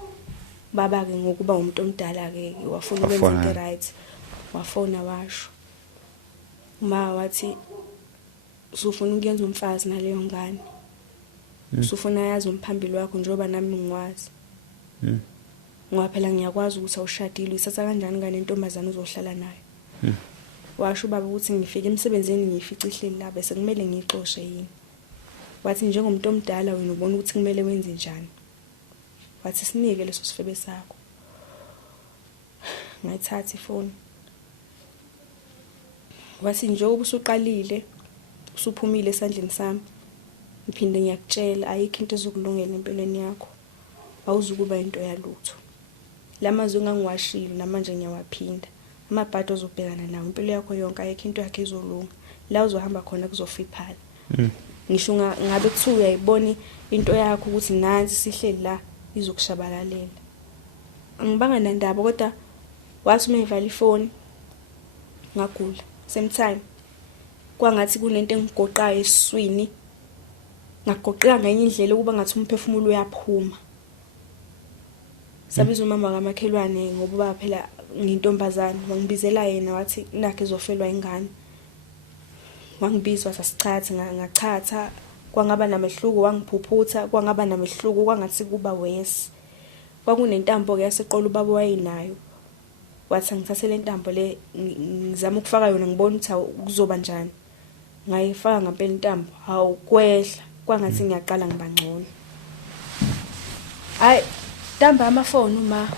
Baba ke ngokuba umuntu omdala ke wafuna ukwenza into right wafona washo. Uma wathi usufuna ukuyenza umfazi naleyo ngane. Usufuna yazi umphambili wakho njengoba nami ngiwazi. Ngoba phela ngiyakwazi ukuthi awushadile uyithatha kanjani ngane intombazana uzohlala nayo. Washo baba ukuthi ngifike emsebenzini ngifica ihleli la bese kumele ngixoxe yini. Wathi njengomuntu omdala wena ubona ukuthi kumele wenze njani. Wathi sinike leso sifebe sakho. Ngayithatha ifoni. Wathi njengoba usuqalile usuphumile esandleni sami. Ngiphinde ngiyakutshela ayikho into ezokulungela empilweni yakho. Awuzukuba into yalutho. Lamazwi ngangiwashilo namanje ngiyawaphinda. Amabhadi ozobhekana nawo impilo yakho yonke ayikho into yakhe izolunga. La uzohamba khona kuzofiphala. Ngisho ngabe kuthiwa uyayibona into yakho ukuthi nansi sihleli la izokushabalalela. Angibanga nandaba kodwa wathi umeyivala ifoni ngagula. Same time kwangathi kunento engigoqayo esiswini. Ngagoqeka ngenye indlela ukuba ngathi umphefumulo uyaphuma. Sabiza umama kamakhelwane ngoba phela ngintombazana wangibizela yena wathi nakhe izofelwa ingane. Wangibizwa sasichatha ngachatha kwangaba namehluko wangiphuphutha kwangaba namehluko kwangathi kuba wesi. Kwakunentambo ke yaseqolo ubaba wayinayo. Wathi ngithathe le ntambo le ngizama ukufaka yona ngibona ukuthi kuzoba njani. Ngayifaka ngempela intambo awukwehla kwangathi ngiyaqala ngibangcono. Hayi tamba amafoni uma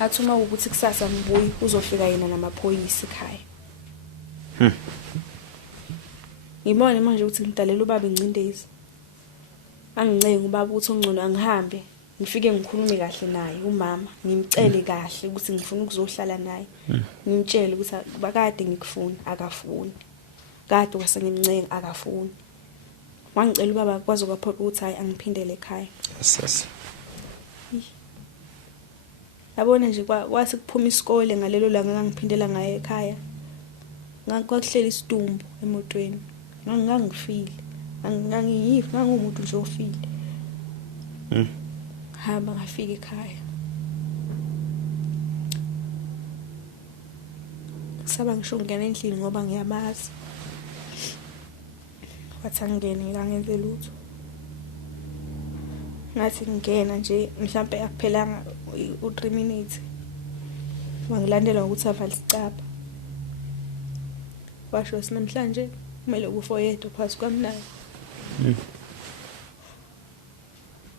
athi uma ukuthi kusasa ngibuyi uzofika yena namaphoyisa ekhaya. Ngibona manje ukuthi ngidalela ubaba ingcindezi. Angincenga ubaba ukuthi ungcono angihambe ngifike ngikhulume kahle naye umama ngimcele kahle ukuthi ngifuna ukuzohlala naye. Ngimtshele ukuthi bakade ngikufuna akafuni. Kade wasengimncenga akafuni. Wangicela ubaba kwazi ukwaphoqa ukuthi hayi angiphindele ekhaya. Yes. Yabona nje kwathi kuphuma isikole ngalelo langa ngangiphindela ngaye ekhaya. Ngakwakuhlela isidumbu emotweni. Ngangifile. Ngangumuntu nje ofile. Hamba ngafika ekhaya. Saba ngisho ngena endlini ngoba ngiyamazi. Wathi angene ngangenze lutho. Ngathi ngena nje mhlambe akuphelanga u3 minutes. Wangilandela ukuthi avale isicaba. Washo sinamhlanje kumele ukufoyedwa phakathi kwami naye.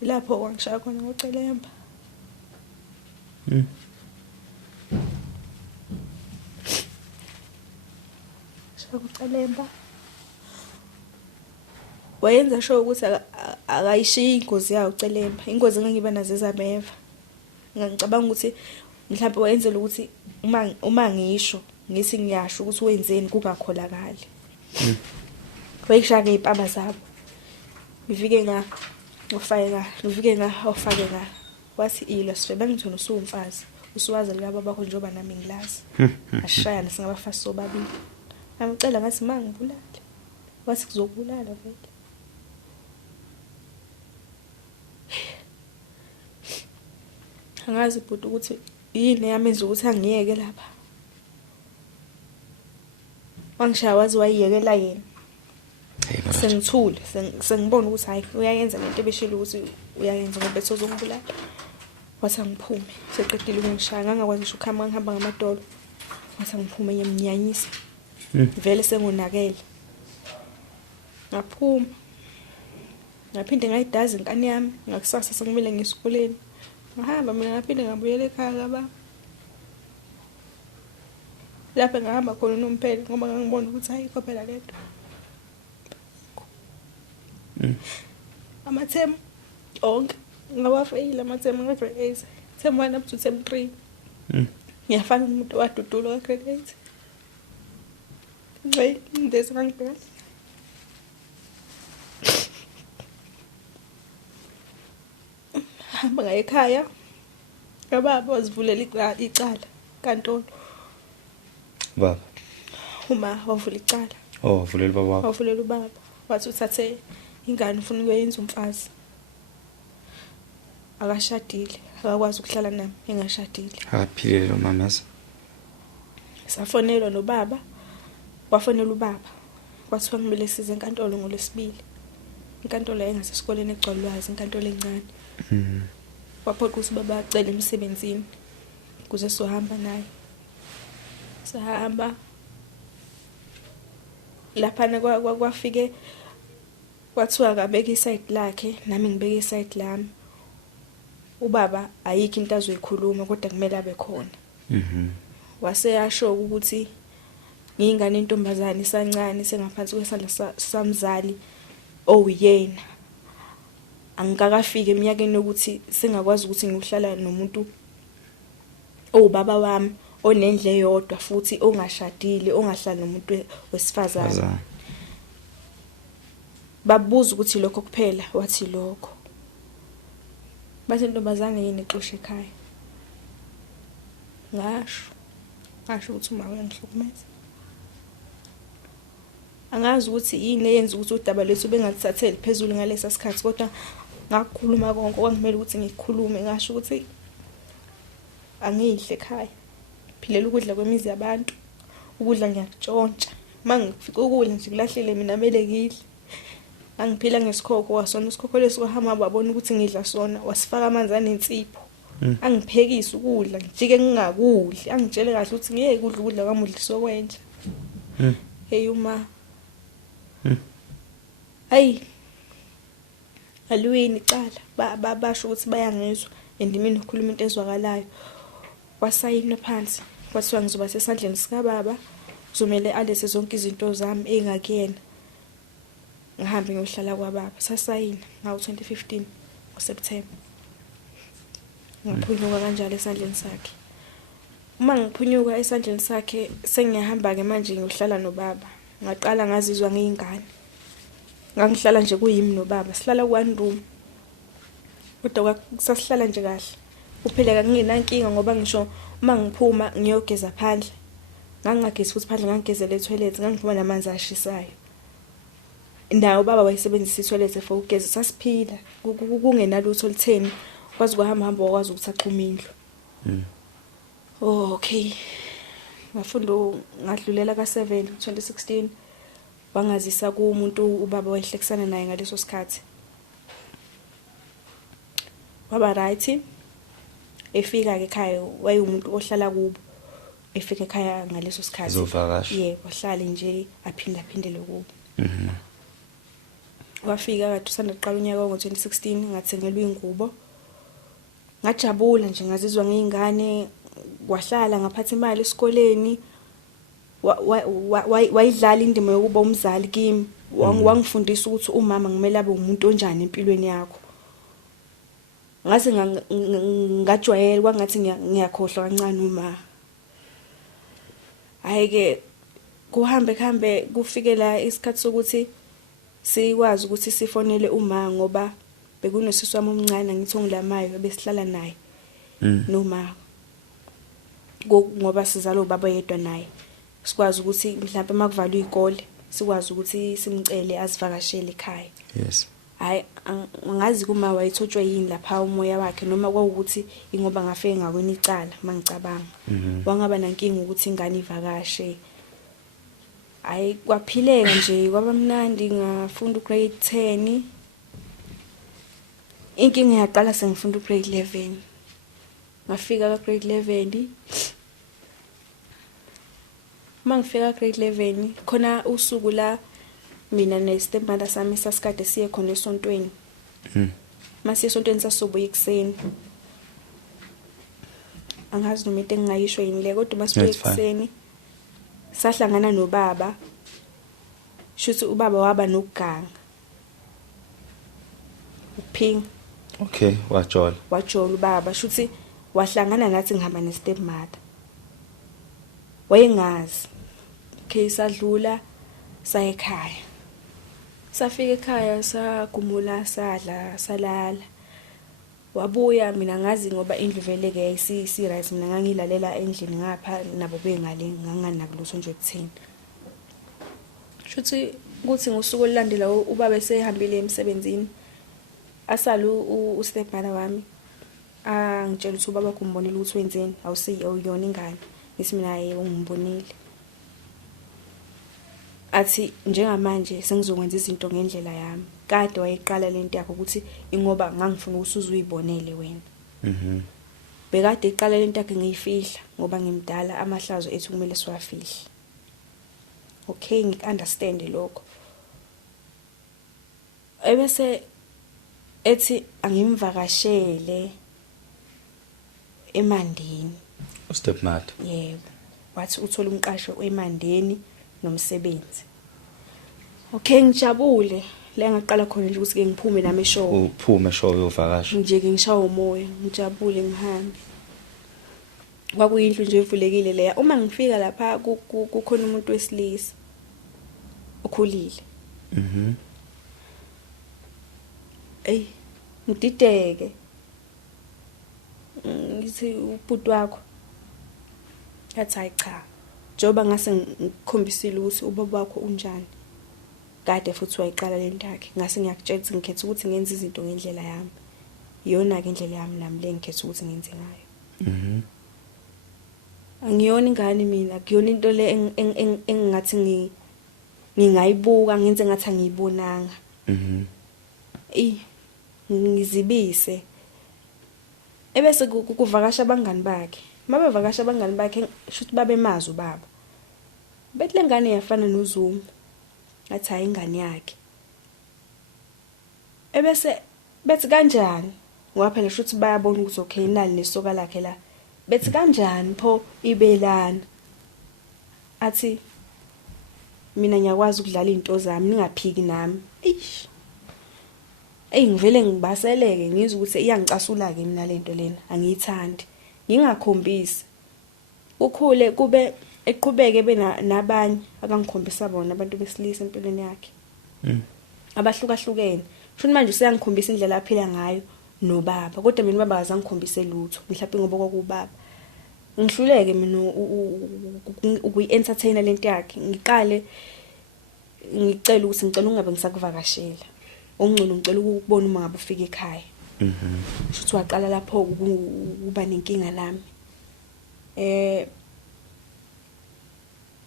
Lapho wangishaya khona ngocelemba. Shakucelemba. Wayenza sure ukuthi akayishiyi ingozi yawo ucelemba. Ingozi engangiba nazo ezameva. Ngicabanga ukuthi mhlawumbe wayenzela ukuthi uma ngisho ngisi ngiyasho ukuthi wenzeni kungakholakali. Wayishaya ngezipaba zabo. Ngifike ofake nga. Wathi ilo sifebe ngithona usumfazi. Usuwazi lika baba bakho njengoba nami ngilazi. Ashaya nasingabafazi sobabili. Ngicela ngathi mangibulale. Wathi kuzobulala vele. Angazi bhuti ukuthi yini yamenza ukuthi angiyeke lapha. Wangishaya wazi wayiyekela yena. Sengithule sengibona ukuthi hayi uyayenza lento ebeshilo ukuthi uyayenza ngoba bethozongibulala. Wathi angiphume seqedile ukungishaya ngangakwazi ngisho ukuhamba ngihamba ngamadolo. Wathi angiphume ngiyemnyanyisa. Vele sengonakele. Ngaphuma. Ngaphinde ngayidaza inkani yami ngakusasa sekumele ngisikoleni. Ngahamba mina ngaphinde ngabuyela ekhaya kaba. Lapho ngahamba khona nomphela ngoba ngangibona ukuthi ayikho phela lento. Amathemu onke ngawafeyila amathemu ngegrade 8. Term 1 up to term 3. Ngiyafana umuntu wadudulo kagrade 8. Nje ndese ngangibheka. Hamba ngaye ekhaya. Kababa wazivulela icala kaNtolo. Baba. Uma wavula icala. Oh, vulela baba. Wavulela ubaba. Wathi uthathe ingane ufuna ukuyenza umfazi. akashadile, akakwazi ukuhlala nami engashadile. akaphilile lo mama yazi. Safonelwa nobaba, wafonela ubaba. Kwathiwa kumele size enkantolo ngoLwesibili. Inkantolo engasesikoleni egcwalwazi, inkantolo encane. Waphoqa ukuthi baba acele emsebenzini kuze sohamba naye. Sahamba laphana kwafike kwathiwa akabeka iside lakhe nami ngibeka iside lami. Ubaba ayikho into azoyikhuluma kodwa kumele abe khona. Wase yasho ukuthi ngiyingane intombazane isancane sengaphansi kwesandla samzali oyena. Angikakafiki eminyakeni ukuthi singakwazi ukuthi ngiyohlala nomuntu owubaba wami onendle eyodwa futhi ongashadile, ongahlala nomuntu wesifazane. Babuza ukuthi lokho kuphela, wathi lokho. Bathi intombazane yini ixoshe ekhaya. Ngasho ukuthi uma uyangihlukumeza. Angazi ukuthi yini eyenza ukuthi udaba lethu bengathatheli phezulu ngalesa sikhathi kodwa ngakukhuluma konke okwangimele ukuthi ngikhulume. Ngasho ukuthi angihle ekhaya. Philela ukudla kwemizi yabantu. Ukudla ngiyakutshontsha. Mangifika ukudla nje kulahlele mina mele ngidle. Angiphila ngesikhokho wasona isikhokho leso kwahamba babona ukuthi ngidla sona wasifaka amanzi anensipho. Angiphekisa ukudla ngijike ngingakudli. Angitshele kahle ukuthi ngiyeke ukudla kwamudliso kwenja. Hey uma Hayi. Alwini icala basho ukuthi bayangizwa endimini ukukhuluma into ezwakalayo. Wasayina phansi. Kwathiwa ngizoba sesandleni sika baba. Kuzomela alethe zonke izinto zami engakuyena. Ngihambe ngiyohlala kwaBaba. Sasayina ngawo-2015 ngoSeptember. Ngaphunyuka kanjalo esandleni sakhe. Uma ngiphunyuka esandleni sakhe sengiyahamba ke manje ngiyohlala noBaba. Ngaqala ngazizwa ngiyingane. Ngangihlala nje kuyimi noBaba. Sihlala ku-one room. Kodwa sasihlala nje kahle. Kuphela ngingenankinga ngoba ngisho uma ngiphuma ngiyogeza phandle. Ngangagezi futhi phandle ngangigezela etoilet, ngangiphuma namanzi ashisayo. Ndawo baba wayesebenzisa itoilet for ugeza. Sasiphila kungenalutho olutheni. Kwazi kuhamba wakwazi ukuthi axhuma indlu. Okay. Ngafunda ngadlulela ka7 2016. Wangazisa kumuntu ubaba wayehlekisana naye ngaleso sikhathi. Waba right. Efika ke ekhaya wayumuntu ohlala kubo. Efika ekhaya ngaleso sikhathi. Zovakasha. Yebo, wahlala nje aphindele kubo. Wafika kade usanda kuqala unyaka ngo2016 ngathengelwa ingubo. Ngajabula nje ngazizwa ngiyingane. Wahlala ngaphatha imali esikoleni. Wayidlala indima yokuba umzali kimi. Wangifundisa ukuthi umama ngimele abe umuntu onjani empilweni yakho. Ngase ngajwayela kwangathi ngiyakhohlwa kancane uma. Ayike kuhambe kufike la isikhathi sokuthi sikwazi ukuthi sifonele uma ngoba bekunosisi wami omncane ngithongilamayo besihlala naye. Noma ngoba sizalo baba yedwa naye. Sikwazi ukuthi mhlawumbe makuvalwa izikole sikwazi ukuthi simcele asivakashele ekhaya. Yes. Hayi angazi kuma wayethotshwe yini lapha umoya wakhe noma kwaukuthi ingoba ngafeke ngakweni icala mangicabanga. Wangaba nankinga ukuthi ingane ivakashe. Hayi kwaphileka nje kwaba mnandi ngafunda ugrade 10. Inkinga yaqala sengifunda ugrade 11. Ngafika ka grade 11. Mangifika grade 11 khona usuku la mina nestepmother sami sasikade siye khona esontweni. Mase esontweni sasobuya ekseni. Angazi noma into engayisho yini le kodwa masibuya ekseni sahlangana noBaba. Shuthi uBaba waba nokuganga. Uphinga. Okay, wajola uBaba shuthi wahlangana nathi ngihamba nestepmother. Wayengazi. Okay, sadlula saya ekhaya. Safika ekhaya sagumula sadla salala. Wabuya mina ngazi ngoba indlu vele ke si right mina ngangilalela endlini ngapha nabo bengale nganganakulutho nje ukuthini. Shuthi kuthi ngosuku olulandela uBaba esehambile emsebenzini. Asalu ustepmother wami angitshela ukuthi ubaba kumbonile ukuthi wenzeni awuyona ingane. Ngithi mina yebo ngimbonile. Athi njengamanje sengizokwenza izinto ngendlela yami. Kade wayeqala lento yakho ukuthi ingoba ngangifuna ukuthi uzuyibonele wena. Bekade iqala lento yakhe ngiyifihla ngoba ngimdala amahlazo ethu kumele siwafihle. Okay, ngikunderstand lokho. Ebese ethi angimvakashele eMandeni. Stepmother. Yebo. Wathi uthola umqasho eMandeni nomsebenzi. Okay, ngijabule. La ngaqala khona nje ukuthi ke ngiphume nami eshowe. Uphume eshowe uyovakasha. Nje ke ngishawa umoya, ngijabule ngihambe. Kwakuyindlu nje evulekile leya. Uma ngifika lapha kukhona umuntu wesilisa okhulile. Ey, ngidideke. Ngithi ubhuti wakho. Yathi hayi cha. Njoba ngase ngikhombisile ukuthi ubaba wakho unjani. Kade futhi wayiqala lento yakhe. Ngase ngiyakutshela ukuthi ngikhetha ukuthi ngenze izinto ngendlela yami. Iyona ke indlela yami nami le ngikhetha ukuthi ngenze ngayo. Angiyona ingane mina, kuyona into le engingathi ngingayibuka ngenze ngathi angiyibonanga. Ngizibise. Ebese kuvakasha abangani bakhe. Mabevakasha abangani bakhe shuthi babemazi ubaba. Bethi lengane yafana noZuma. Athi hayi ingane yakhe. Ebese bethi kanjani? Ngoba phela shuthi bayabona ukuthi okay nali nesoka lakhe la. Bethi kanjani pho ibelana? Athi mina ngiyakwazi ukudlala izinto zami ningaphiki nami. Eish. Ngivele ngibaseleke ngizwe ukuthi iyangicasula ke mina lento lena angiyithandi. Ngingakhombisi. Ukhule kube eqhubeke nabanye akangikhombisa bona abantu besilisa empilweni yakhe. Abahlukahlukene. Futhi manje useyangikhombisa indlela aphila ngayo nobaba. Kodwa mina ubaba akazangikhombise lutho. Mhlawumbe ngoba kwakubaba. Ngihluleke mina ukuyi-entertainer lento yakhe. Ngiqale ngicela ukuthi ngicela ungabe ngisakuvakashela. Ongcono ngicela ukubona uma ngabe ufika ekhaya. Futhi waqala lapho kuba nenkinga nami.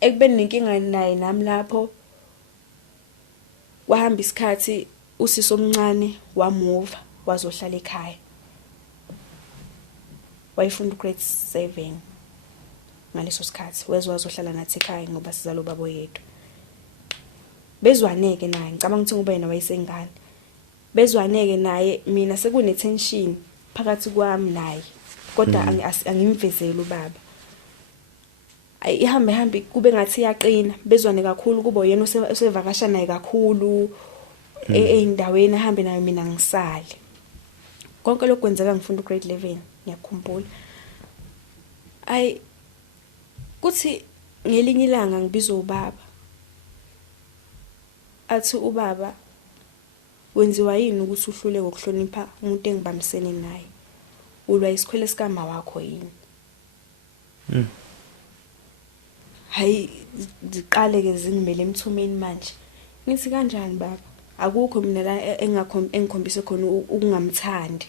Ekubeni nenkinga naye nami lapho wahamba isikhathi usisi omncane wamuva wazohlala ekhaya. Wayefunda grade 7 ngaleso sikhathi wazohlala nathi ekhaya ngoba sizalo babo yedwa. Bezwaneke naye ngicabanga ukuthi ngoba yena wayesengane. Bezwaneke naye mina sekune tension phakathi kwami naye. Kodwa angimvezeli ubaba. Ihambe kube ngathi iyaqina bezwane kakhulu kuba yena usevakasha naye kakhulu eindaweni ahambe nayo mina ngisale. Konke lokho kwenzeka ngifunda grade 11 ngiyakhumbula. Kuthi ngelinye ilanga ngibizwa ubaba. Athi ubaba wenziwa yini ukuthi uhluleke ukuhlonipha umuntu engibambisene naye? Ulwa isikhwele sikama wakho yini? Hayi ziqale ke zingimele emthumeni manje. Ngithi kanjani baba? Akukho mina la engikhombise khona ukungamthandi.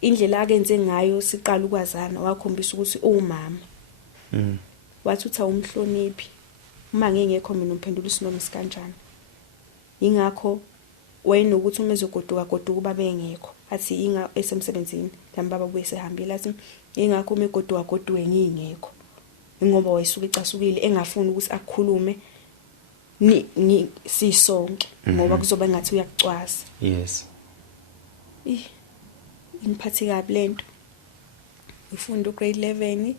Indlela akenze ngayo siqala ukwazana wakhombisa ukuthi uwumama. Wathi utha umhloniphi. Uma ngingekho mina umphendula isinoma sikanjani. Ingakho wayenokuthi uma ezogoduka ubaba engekho. Athi inga esemsebenzini lami baba buye sehambile athi ingakho uma egoduka ngingekho. Ngoba wayisuka icasukile engafuni ukuthi akukhulume sisonke ngoba kuzoba ngathi uyakucwasa. Yes. Ngiphathi kabi lento. Ngifunda grade 11.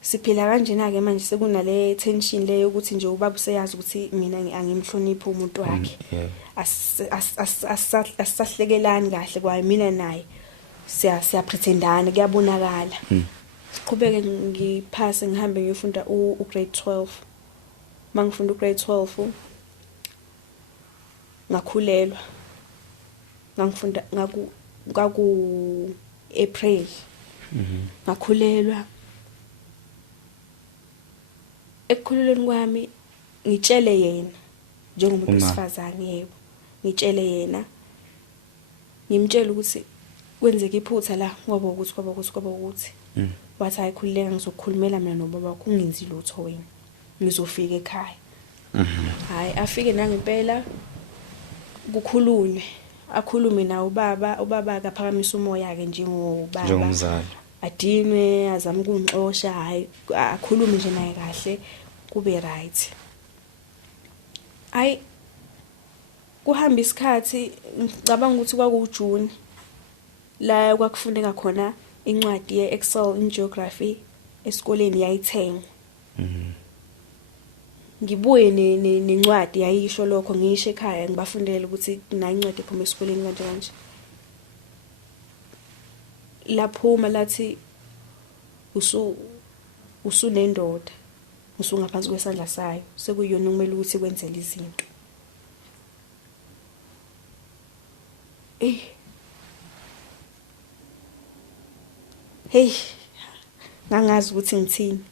Siphila kanjena ke manje sekunale tension leyo ukuthi nje ubaba useyazi ukuthi mina angimhloniphi umuntu wakhe. Asisahlekelani kahle kwaye mina naye siyapretendana kuyabonakala. Siqhubeke ngiphase ngihambe ngiyofunda grade 12. Mangifunda grade 12 ngakhulelwa. Ngangifunda ngaku April. Ngakhulelwa. Ekukhululeni kwami ngitshele yena njengomuntu wesifazane yebo. Ngitshele yena. Ngimtshela ukuthi kwenzeka iphutha la ngoba ukuthi wathi ayikhululeka ngizokukhulumela mina nobaba wakho ungenzi lutho wena ngizofika ekhaya. Hayi afike nangempela kukhulunywe akhulume na ubaba akaphakamisa umoya ke njengobaba njengomzali adinwe azama ukungixosha hayi akhulume nje naye kahle kube right. Hayi kuhamba isikhathi ngicabanga ukuthi kwakuJune la kwakufuneka khona incwadi yeExcel in geography esikoleni yayithengwa. Ngibuye nencwadi yayisho lokho ngisho ekhaya ngibafundele ukuthi na incwadi ephuma esikoleni kanje. Laphuma lathi usunendoda usungaphansi kwesandla sayo sekuyona kumele ukuthi kwenzele izinto. Hey ngangazi ukuthi ngithini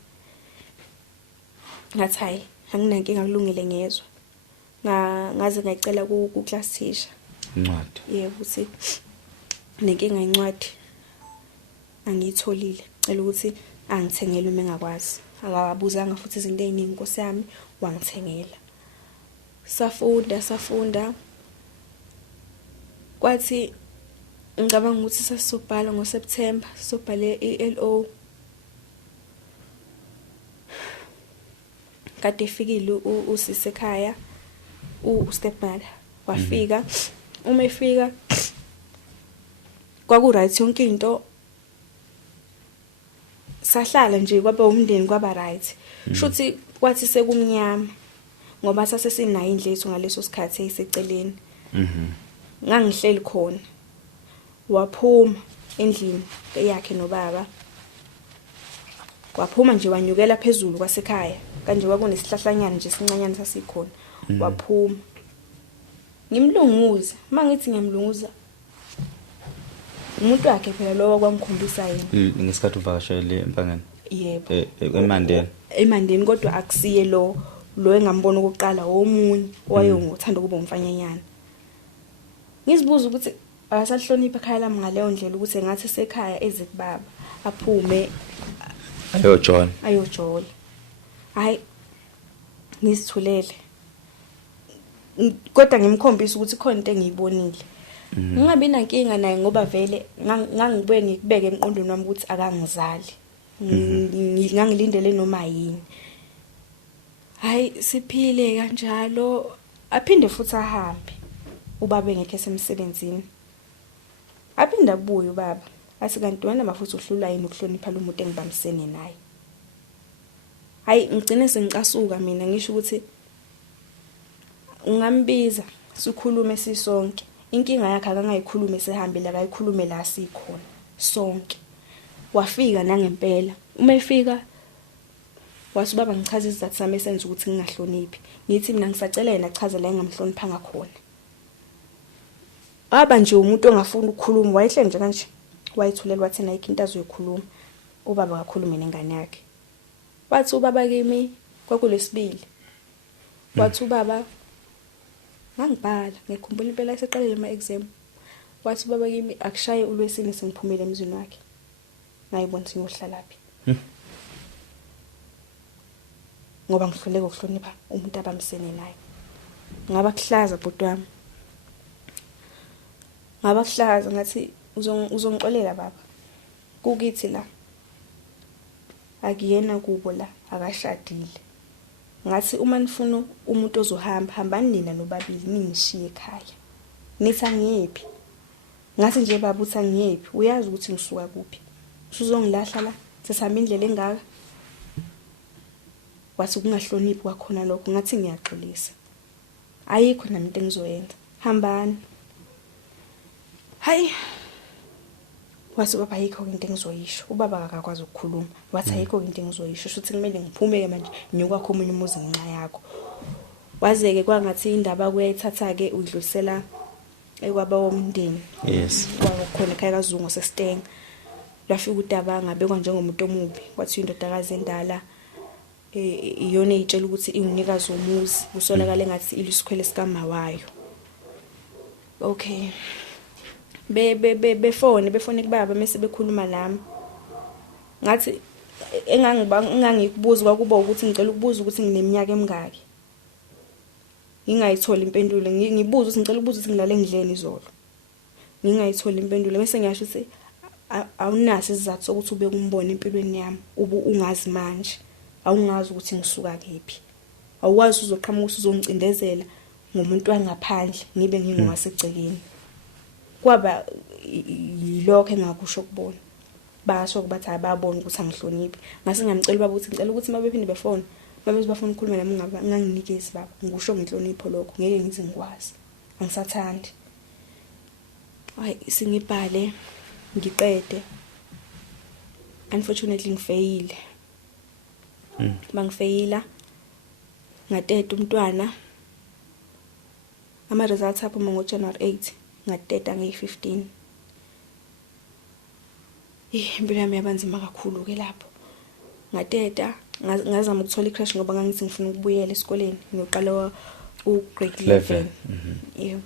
ngathi hayi anginankinga kulungile ngezwe ngaze ngayicela ku class teacher incwadi yebo ukuthi nenkinga incwadi angiyitholile cela ukuthi angithengele uma engakwazi akabuzanga futhi izinto eziningi Nkosi yami wangithengela. Safunda kwathi ngicabanga ukuthi sasizobhala ngoSeptember sobhale iLO kade efikile usise ekhaya stepmother wafika uma efika kwaku right yonke into sahlala nje kwaba umndeni kwaba right shuthi kwathi sekumnyama ngoba sase sinayo indlethu ngaleso sikhathi eyiseceleni ngangihleli khona waphuma endlini yakhe nobaba waphuma nje wanyukela phezulu kwasekhaya kanje kwakunesihlahlanyana nje sincanyana sasikhona waphuma ngimlunguza mangithi ngiyamlunguza umuntu wakhe phela lo kwangikhombisa yena ngesikhathi uvakashele empangeni yebo eMandeni kodwa akusiye lo engambona okokuqala omunye owayengothanda kuba umfanyanyana. Ngizibuza ukuthi akasahlonipha ekhaya lami ngaleyo ndlela ukuthi engathi sekhaya ezikubaba aphume ayojola hayi ngizithulele kodwa ngimkhombisa ukuthi khona into engiyibonile ngingabi nankinga naye ngoba vele ngangibuye ngikubeke emqondweni wami ukuthi akangizali ngangilindele noma yini. Hayi siphile kanjalo aphinde futhi ahambe ubaba engekho esemsebenzini aphinda kubuye ubaba athi kanti wena mafuthi uhlula yini ukuhlonipha lo muntu engibambisene naye. Hayi ngigcine sengicasuka mina ngisho ukuthi ungambiza sikhulume sisonke inkinga yakhe akangayikhulume sehambile akayikhulume la sikhona sonke. Wafika nangempela uma efika wathi baba ngichaza isizathu sami esenza ukuthi ngingahloniphi ngithi mina ngisacela yena achaze la engamhlonipha ngakhona. Aba nje umuntu ongafuna ukukhuluma wayehle nje kanje wayithulelwa thina ikho into azoyikhuluma ubaba akakhulume nengane yakhe. Wathi ubaba kimi kwakulesibili wathi ubaba ngangibhala ngikhumbula impela eseqalile ama exam wathi ubaba kimi akushaye uLwesine sengiphumile emzini wakhe ngayibona singohlalaphi ngoba ngihluleka ukuhlonipha umuntu abamsene naye. Ngaba kuhlaza bhuti wami ngaba kuhlaza ngathi uzongixolela baba kukithi la akuyena kubo la akashadile ngathi uma nifuna umuntu ozohamba hambani nina nobabili ningishiye ekhaya nithi angiyephi ngathi nje baba uthi angiyephi uyazi ukuthi ngisuka kuphi usuzongilahla la sesihamba indlela engaka. Wathi kungahloniphi kwakhona lokho ngathi ngiyaxolisa ayikho nami into engizoyenza hambani. Hayi wathi baba ayikho into engizoyisho ubaba akakwazi ukukhuluma wathi ayikho into engizoyisho shuthi kumele ngiphume manje nyokwakho omunye umuzi ngenxa yakho. Waze ke kwangathi indaba kuyayithatha ke udlulisela ekwaba womndeni yes kwakhona ekhaya kaZungu seStenga lafika udaba ngabekwa njengomuntu omubi wathi indodakazi endala iyona eyitshela ukuthi ingunikazi womuzi kusolakala engathi ilisikhwele sikama wayo. Okay befone kubaba mase bekhuluma nami. Ngathi engangikubuza kwakuba ukuthi ngicela ukubuza ukuthi ngineminyaka emingaki. Ngingayithola impendulo, ngibuza ukuthi ngicela ukubuza ukuthi ngilale ngidleni izolo. Ngingayithola impendulo bese ngiyasho ukuthi awunaso isizathu sokuthi ube kumbona empilweni yami, ungazi manje. Awungazi ukuthi ngisuka kephi. Awukwazi uzoqhamuka uzongicindezela ngomuntu wangaphandle ngibe ngingowasegcekeni. Kwaba yilokho engakusho kubona. Basho kubathi ababona ukuthi angihloniphi. Ngase ngamcela baba ukuthi ngicela ukuthi mabephinde befone, babe bafuna ukukhuluma nami nganginikezi baba. Ngikusho ngenhlonipho lokho, ngeke ngize ngikwazi. Angisathandi. Hayi singibhale ngiqede. Unfortunately ngifeyile. Mangifeyila ngateta umntwana. Ama results aphuma ngoJanuary 8, ngateta nge-15. Impilo yami yabanzima kakhulu ke lapho. Ngateta ngazama ukuthola i-crash ngoba ngangithi ngifuna ukubuyela esikoleni ngiyoqala u-grade 11. Yebo.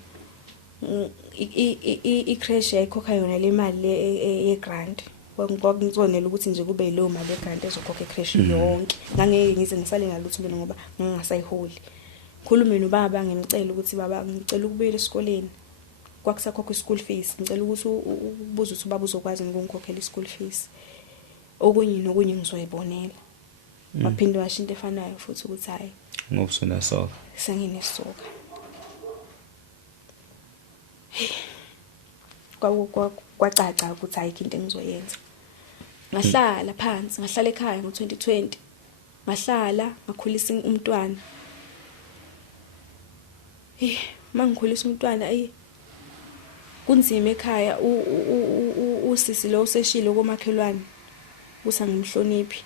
I-crash yayikhokha yona le mali ye-grant. Kwakungizonela ukuthi nje kube yileyo mali ye-grant ezokhokha i-crash yonke. Ngangeke ngize ngisale ngalutho mina ngoba ngingasayiholi. Khulume nobaba ngimcela ukuthi baba ngicela ukubuyela esikoleni. Kwakusakhokha i-school fees. Ngicela ukuthi ubuze ukuthi ubaba uzokwazi ngokungikhokhela i-school fees. Okunye nokunye ngizoyibonela. Waphinde washo into efanayo futhi ukuthi hayi ngobusona soka. Senginesoka. Kwacaca ukuthi ayikho into engizoyenza. Ngahlala phansi, ngahlala ekhaya ngo-2020. Ngahlala ngakhulisa umntwana. Mangikhulisa umntwana kunzima ekhaya usisi lo useshilo komakhelwane usangimhloniphi.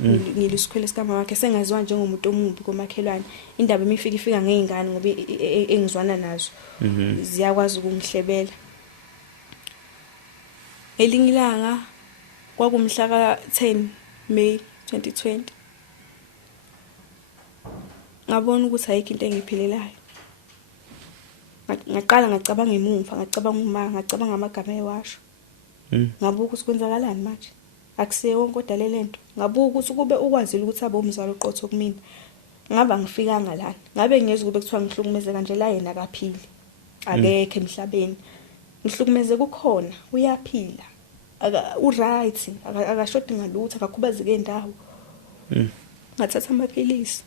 Ngilisikhwele sikamama wakhe sengaziwa njengomuntu omumbi komakhelwane. Indaba ifika ngeingane ngoba engizwana nazo ziyakwazi ukungihlebela. Elinye ilanga kwakumhla ka-10 May 2020. Ngabona ukuthi ayikho into engiphilelayo. Ngaqala ngacabanga emuva, ngacabanga uma, ngacabanga amagama ewasho. Ngabuka ukuthi kwenzakalani manje. Akusiye wonke odalele lento. Ngabuka ukuthi kube ukwazile ukuthi abe umzali oqotho kumina. Ngaba ngifikanga lana. Ngabe ngiyezwe kube kuthiwa ngihlukumeze kanje la yena akaphili. Akekho emhlabeni. Ngihlukumeze kukhona, uyaphila. U-right, akashodi ngalutho, akakhubazeke indawo. Ngathatha amaphilisi.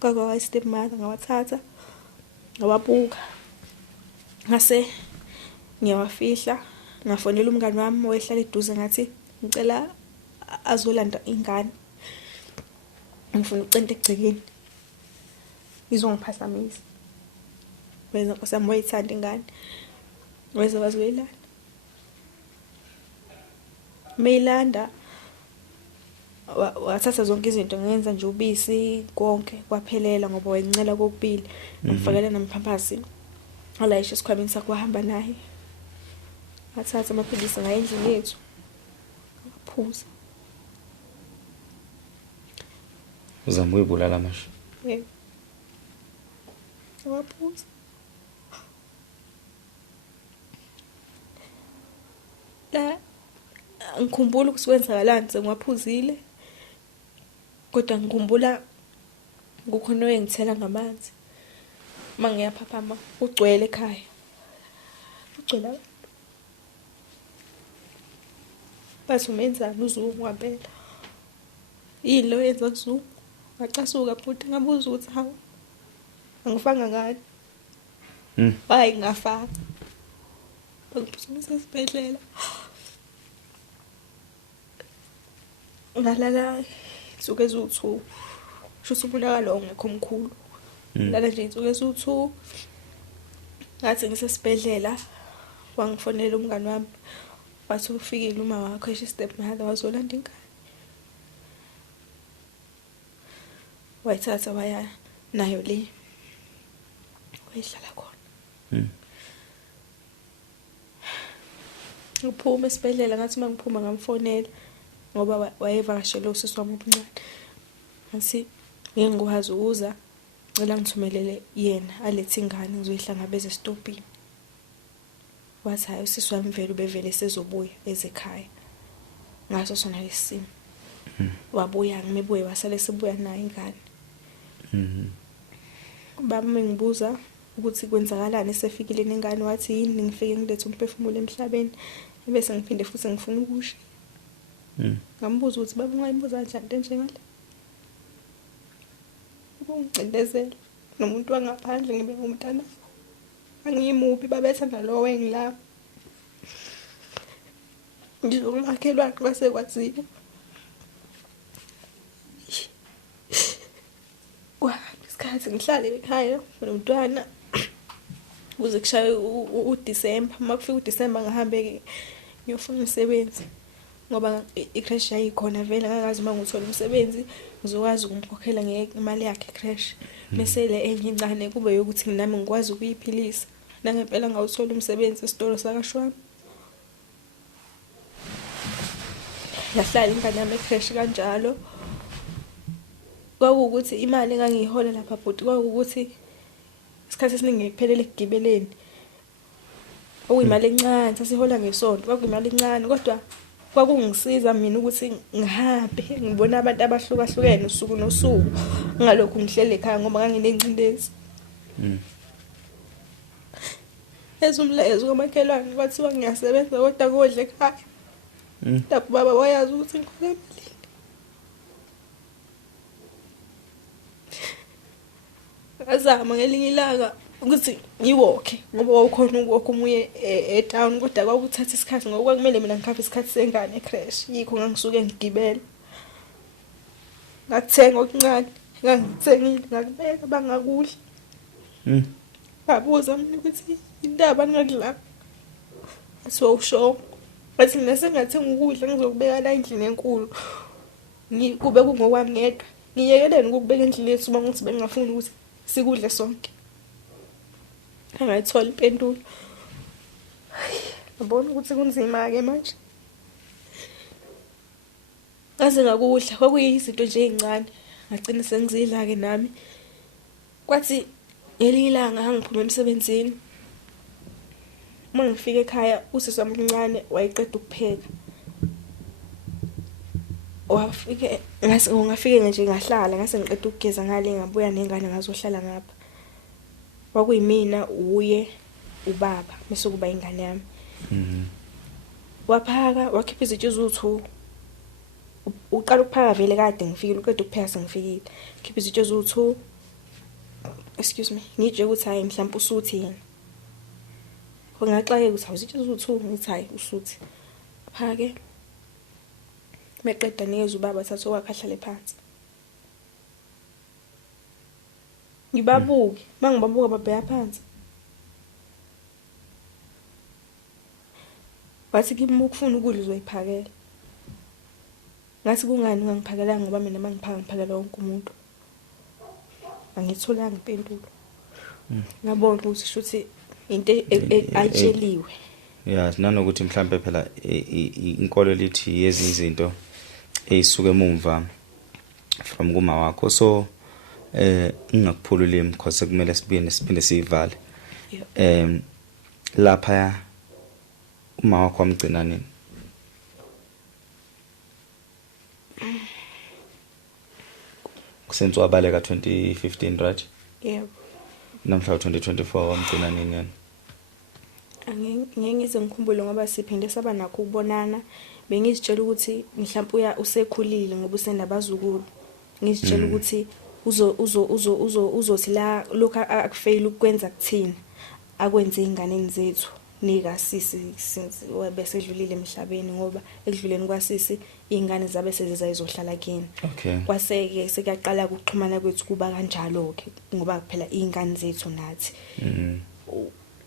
Kwakwa stepmother ngawathatha. Ngawabuka. Ngase ngiyawafihla. Ngafonela umngane wami owehlala eduze ngathi ngicela azolanda ingane. Ngifuna ucente egcekeni. Izongiphasamisa. Wena nkosami wayithanda ingane. Weza wazoyilanda. Mayilanda wathatha zonke izinto ngenza nje ubisi konke kwaphelela ngoba wayencela kokubili. Ngifakela namphampasi. Alayisha esikhwameni sakwahamba naye. Wathatha amaphilisi ngayendlini yethu. Ngaphuza. Uzama ukubulala manje. Yebo. Ngaphuza. Ngikhumbula ukuthi kwenzakalani sengiwaphuzile. Kodwa ngikhumbula kukhona oyengithela ngamanzi. Mangiyaphaphama ugcwele ekhaya. Ugcwele abantu. Bathi umenzani uZungu wampela. Yini lo yenza kuZungu? Ngacasuka futhi ngabuza ukuthi hawu angifanga ngani. Hayi ngafaka. Bangiphuzumisa esibhedlela. Ngalala insuku eziwu-2. Shuthi ubulakalo ongekho omkhulu. Lala nje insuku eziwu-2. Ngathi ngisesibhedlela wangifonela umngane wami. Wathi ufikile uma wakho stepmother wazolanda ingane. Wayithatha waya nayo le. Wayihlala khona. Ngiphuma esibhedlela ngathi mangiphuma ngamfonela ngoba wayevakashela usisi wami omncane. Ngathi ngeke ngikwazi ukuza. Ngicela ngithumelele yena alethe ingane ngizoyihlangabeza esitopini. wathi hayi usisi wami vele ubevele sezobuya ezekhaya ngaso sona lesimo. Wabuya ngimebuye wasale sibuya nayo ingane. Baba mengibuza ukuthi kwenzakalani sefikile nengane wathi yini ngifike ngilethe umphefumulo emhlabeni bese ngiphinde futhi ngifuna ukusho. Ngambuza ukuthi baba ungayibuza kanjani into njengale? Ungicindezela nomuntu wangaphandle ngibe ngumntana. Angiyimubi babethanda lo engilapha. Ngizokumakhelwa kwase kwaziwa. Isikhathi ngihlale ekhaya nomntwana kuze kushaye uDisemba. Makufika uDisemba ngahambe ngiyofuna umsebenzi ngoba i-crash yayikhona vele ngakazi uma ngithola umsebenzi ngizokwazi ukumkhokhela ngemali yakhe crash. Bese le enye incane kube yokuthi nami ngikwazi ukuyiphilisa. Nangempela ngawuthola umsebenzi esitolo sakashwami. Yahlala ingane yami crash kanjalo. Kwakuwukuthi imali engangiyihola lapha bhuti kwakuwukuthi isikhathi esiningi ngiphelele ekugibeleni. Okuyimali encane sasihola ngesonto kwakuyimali encane kodwa kwakungisiza mina ukuthi ngihambe ngibona abantu abahlukahlukene usuku nosuku ngalokho ngihlele ekhaya ngoba nganginencindezi. Ezumlezo kwamakhelwane kwathiwa ngiyasebenza kodwa kodle ekhaya. Lapho baba wayazi ukuthi ngikholelile. Azama ngelinye ilanga ukuthi ngiwokhe ngoba wawukhona ukuwokha umuye etown kodwa kwakuthatha isikhathi ngoba kwakumele mina ngikhaphe isikhathi sengane crash yikho ngangisuke ngigibela. Ngakuthenga okuncane ngangithengile ngakubeka bangakudla. Ngabuza mina ukuthi indaba ngakudla. Asiwusho. Bathi mina sengathenga ukudla ngizokubeka la endlini enkulu. Kube kungokwami ngedwa. Ngiyekelene ukubeka endlini yethu uma ngithi bengafuni ukuthi sikudle sonke. Angayithola impendulo. Ngabona ukuthi kunzima ke manje. Ngaze ngakudla kwakuyizinto nje ezincane. Ngagcina sengizidla ke nami. Kwathi ngelinye ilanga ngiphuma emsebenzini. Uma ngifika ekhaya usisi wami omncane wayeqeda ukupheka. Wafike ngafike nje ngahlala ngase ngiqeda ukugeza ngale ngabuya nengane ngazohlala ngapha. Kwakuyimina uye ubaba bese kuba ingane yami. Waphaka wakhipha izitsha eziwu2. Uqala ukuphaka vele kade ngifikile uqeda ukupheka sengifikile. Khipha izitsha eziwu2. Excuse me. Ngije ukuthi hayi mhlawumbe usuthi yena. Ngaxake ukuthi awuzitsha eziwu2 ngithi hayi usuthi. Phake. Meqeda nikeza ubaba thatha wakhahlale phansi. Ngibabuke mangibabuka babheya phansi. Wathi kimi ukufuna ukudla uzoyiphakela. Ngathi kungani ungangiphakelanga ngoba mina mangiphaka ngiphakela wonke umuntu. Angitholanga impendulo. Ngabona ukuthi shuthi into ayitsheliwe. Yeah, nanokuthi mhlambe phela inkolo lithi yezi izinto eyisuke emumva from kuma wakho so ngingakuphululi because kumele siphinde sivale. Lapha uma wakho amgcina nini? Kusenzo abaleka 2015 right? Yebo. Namhla 2024 wamgcina nini yena? Ngeke ngize ngikhumbule ngoba siphinde saba nakho ukubonana. Bengizitshela ukuthi mhlawumbe usekhulile ngoba usenabazukulu. Ngizitshela ukuthi uzothi la lokho akufail ukwenza kuthina akwenze ingane zethu nika sisi since wabesedlulile emhlabeni ngoba ekudluleni kwasisi ingane zabe sezizayizohlala kini. Okay. Kwaseke sekuyaqala ukuxhumana kwethu kuba kanjalo ke ngoba phela ingane zethu nathi.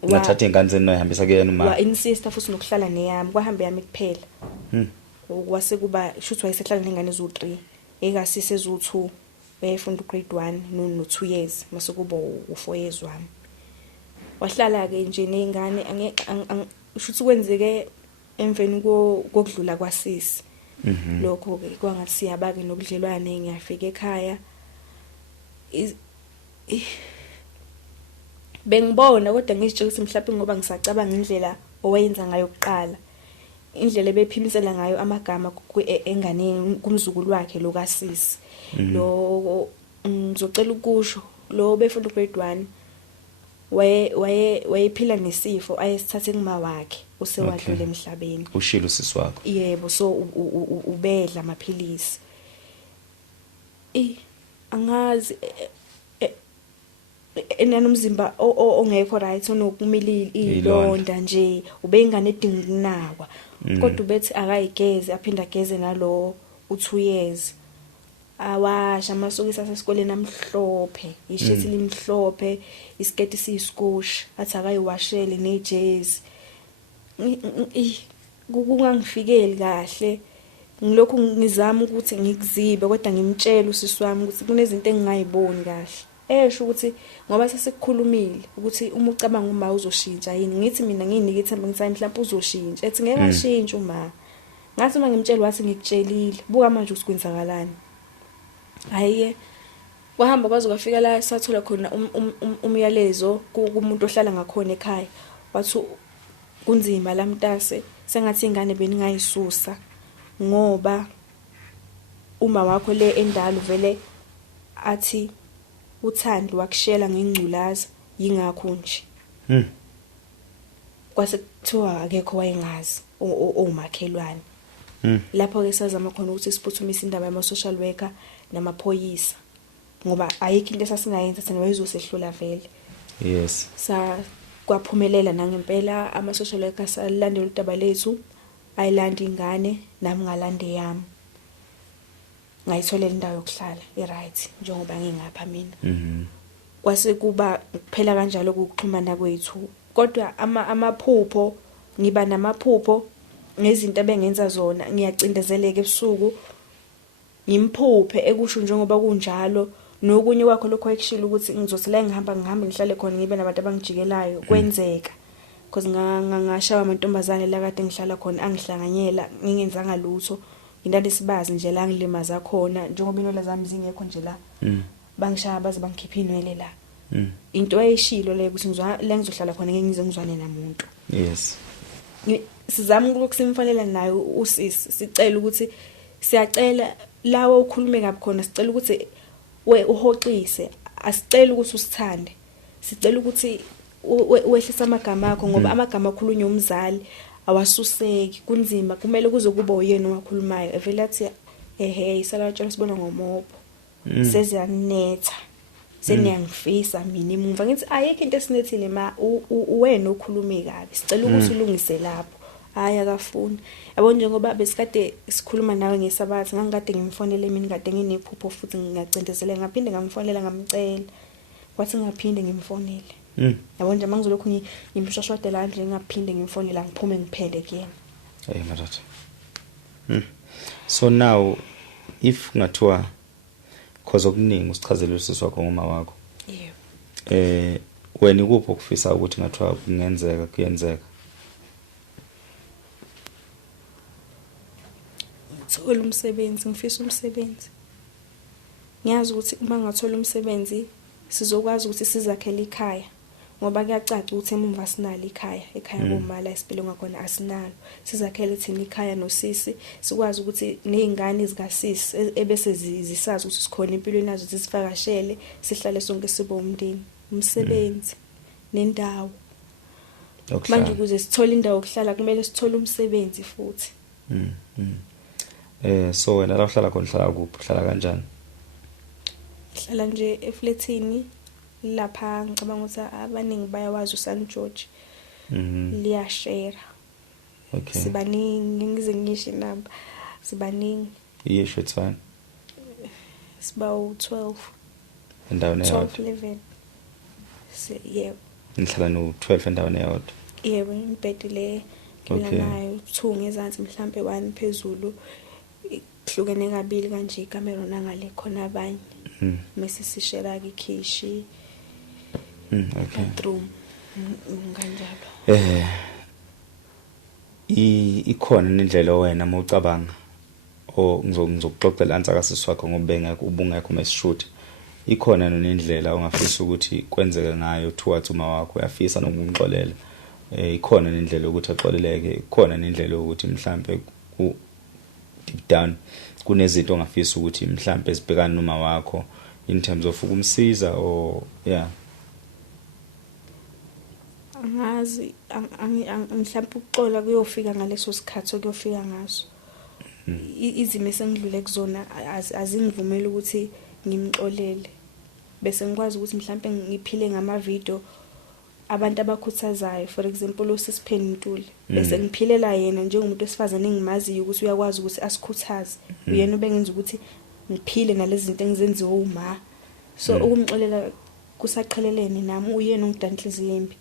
Ungathatha ingane zenu noyihambisa kuyena uma. Wa insista futhi nokuhlala neyami kwahambe yami kuphela. Kwase kuba shuthi wayesehlala nengane ezu3 ekasise ezu2 wayefunda grade 1 no 2 years mase kuba u4 years wami. Wahlala ke nje nengane shuthi kwenzeke emveni kokudlula kwasisi. Lokho ke kwangathi siyaba ke nobudlelwane ngiyafika ekhaya. Bengibona kodwa ngizitshela ukuthi mhlawumbe ngoba ngisacabanga indlela owayenza ngayo kuqala indlela ebephimisela ngayo amagama enganeni kumzukulu wakhe lo kasisi lo ngizocela ukusho lo befunda grade 1 wayephila nesifo ayesithathe kuma wakhe usewadlule emhlabeni ushilo usisi wakho yebo so ubedla amaphilisi angazi enanomzimba ongekho right onokumila ilonda nje ubengane edinga ukunakwa kodwa ubethi akayigeze aphinda ageze nalo u2 years awasha amasokisi asesikoleni amhlophe ishirt limhlophe isiketi siyiskush athi akayiwashele nejezi kungangifikeli kahle ngilokhu ngizama ukuthi ngikuzibe kodwa ngimtshela usisi wami ukuthi kunezinto engingayiboni kahle esho ukuthi ngoba sesikukhulumile ukuthi uma ucabanga uma uzoshintsha yini ngithi mina nginike ithemba ngithi mhlawumbe uzoshintsha ethi ngeke ashintshe uma ngathi uma ngimtshela wathi ngikutshelile buka manje usikwenzakalani hayiye wahamba kwaze kwafika la sathola khona umyalezo kumuntu ohlala ngakhona ekhaya wathi kunzima lamntase sengathi ingane beningayisusa ngoba uma wakho le endalo vele athi uthando wakushela ngengculaza yingakho nje kwase kuthiwa akekho wayengazi omakhelwane lapho ke sazama khona ukuthi siphuthumise indaba yama social worker namaphoyisa ngoba ayikho into esasingayenza thina wayezosehlula vele yes kwaphumelela nangempela ama social worker salandela udaba lethu ayilanda ingane nami ngalande yami ngayitholela indawo yokuhlala right njengoba ngingapha mina kwase kuba kuphela kanjalo ukuxhumana kwethu kodwa amaphupho ngiba namaphupho ngezinto abengenza zona ngiyacindezeleka ebusuku ngimphuphe ekusho njengoba kunjalo nokunye kwakho lokho ayikushila ukuthi ngizothi la ngihamba ngihlale khona ngibe nabantu abangijikelayo kwenzeka because ngashawa amantombazane la kade ngihlala khona angihlanganyela ngingenzanga lutho ngindade sibazi nje la ngilimaza khona njengoba inola zami zingekho nje la bangishaya baze bangikhipha inwele la into eyishilo le ukuthi ngizwa la ngizohlala khona ngeke ngize ngizwane namuntu yes sizama ukusimfanele nayo usisi sicela ukuthi siyacela lawa ukhulume kabi khona sicela ukuthi we uhoxise asicela ukuthi usithande sicela ukuthi wehlisa amagama akho ngoba amagama akhulunywa umzali awasuseki kunzima kumele kuze kube uyena owakhulumayo evela athi isalatshela sibona ngomobo seziyanetha seniyangifisa mina imumva ngithi ayikho into esinethile ma wena okhulume kabi sicela ukuthi ulungise lapho haya akafuni yabo njengoba besikade sikhuluma nawe ngesabathi ngangikade ngimfonele mina kade nginephupho futhi ngingacindezele ngaphinde ngamfonela ngamcela kwathi ngaphinde ngimfonele yabo nje mangizolokhu ngimshashwadela nje ngaphinde ngimfonela ngiphume ngiphele kuyena madoda so now if ngathiwa cause okuningi usichazele usisi wakho ngoma wakho yebo wena ikuphi ukufisa ukuthi ngathiwa kungenzeka kuyenzeka thola umsebenzi ngifisa umsebenzi ngiyazi ukuthi uma ngathola umsebenzi sizokwazi ukuthi sizakhele ikhaya ngoba kuyacaca ukuthi emumva sinalo ekhaya bomala esibhele ngakhona asinalo sizakhele thina ikhaya nosisi sikwazi ukuthi nezingane zikasisi ebese zisazi ukuthi sikhona empilweni nazo zisifakashele sihlale sonke sibe umndeni umsebenzi nendawo manje ukuze sithole indawo yokuhlala kumele sithole umsebenzi futhi so wena la uhlala khona uhlala kuphi uhlala kanjani hlala nje eflatini lapha ngicabanga ukuthi abaningi bayawazi uSan George liyashare sibaningi ngize ngisho inamba sibaningi yesho tsana sibawu 12 endaweni eyodwa 11 yebo nihlala no 12 endaweni eyodwa yebo imbhedi le ngilanayo 2 ngezansi mhlambe 1 phezulu hlukene kabili kanje ikamera nangale khona abanye mase sishera ikhishi bathroom kanjalo ikhona indlela wena mawucabanga ngizokuxoxela ansaka sisi wakho ngoba ubungekho mesishoot ikhona nendlela ongafisa ukuthi kwenzeke ngayo towards uma wakho uyafisa nokungixolela ikhona nendlela ukuthi axoleleke, ikhona nendlela ukuthi mhlambe ku deep down kunezinto ongafisa ukuthi mhlambe sibhekane noma wakho in terms of ukumsiza or yeah. Angazi mhlawumbe ukuxola kuyofika ngaleso sikhathi okuyofika ngaso. Izimo esengidlule kuzona azingivumeli ukuthi ngimxolele. Bese ngikwazi ukuthi mhlawumbe ngiphile ngama video abantu abakhuthazayo, for example uSisipheni Ntuli. Bese ngiphilela yena njengomuntu wesifazane engimaziyo ukuthi uyakwazi ukuthi asikhuthaze. Uyena obengenza ukuthi ngiphile nalezi zinto engizenziwe uma. So ukumxolela kusaqhelelene nami uyena ongidana inhliziyo embi.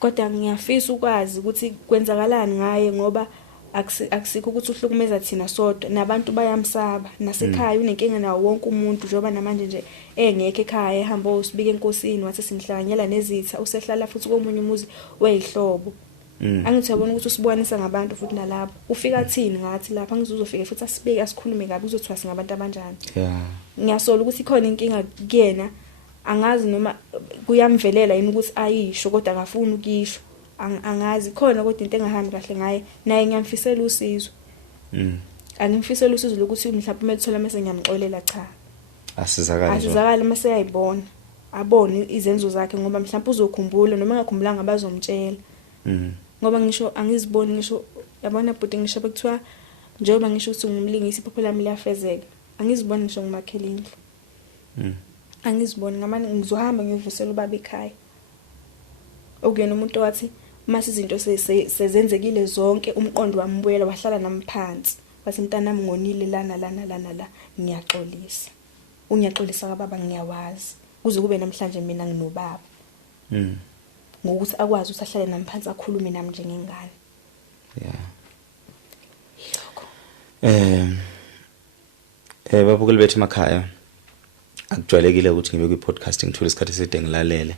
Kodwa ngiyafisa ukwazi ukuthi kwenzakalani ngaye ngoba akusikho ukuthi uhlukumeza thina sodwa, nabantu bayamsaba, nasekhaya unenkinga nawo wonke umuntu njengoba namanje nje engekho ekhaya ehamba usibika enkosini wathi simhlanganyela nezitha usehlala futhi komunye umuzi weyihlobo. Angithi yabona ukuthi usibonisa ngabantu futhi nalapho ufika thini ngathi lapha ngizozofika futhi asibeke asikhulume kabi uzothiwa singabantu abanjani. Ngiyasola ukuthi ikhona inkinga kuyena, angazi noma kuyamvelela yini ukuthi ayisho kodwa akafuni ukisho. Angazi khona kodwa into engahambi kahle ngaye, naye ngiyamfisela usizo. Angimfisela usizo lokuthi mhlawumbe umthola mase ngiyamxolela cha. Asizakala mase yayibona. Abone izenzo zakhe ngoba mhlawumbe uzokhumbula noma engakhumbulanga bazomtshela. Ngoba ngisho angiziboni ngisho yabona bhuti ngisho bekuthiwa njengoba ngisho ukuthi ngumlingisi iphupho lami liyafezeka. Angiziboni ngisho ngimakhela indlu. Angiziboni ngamanye ngizohamba ngiyovusela ubaba ekhaya. Okuyena umuntu wathi mase izinto sezenzekile zonke umqondo wami ubuyela wahlala nami phansi. Wathi mntanami ngonile lana ngiyaxolisa. Ungiyaxolisa kababa ngiyawazi. Kuze kube namhlanje mina nginobaba. Ngokuthi akwazi ukuthi ahlale nami phansi akhulume nami njengengane. Babukeli bethu emakhaya akujwayelekile ukuthi ngibe kwi-podcasting ngithole isikhathi eside ngilalele.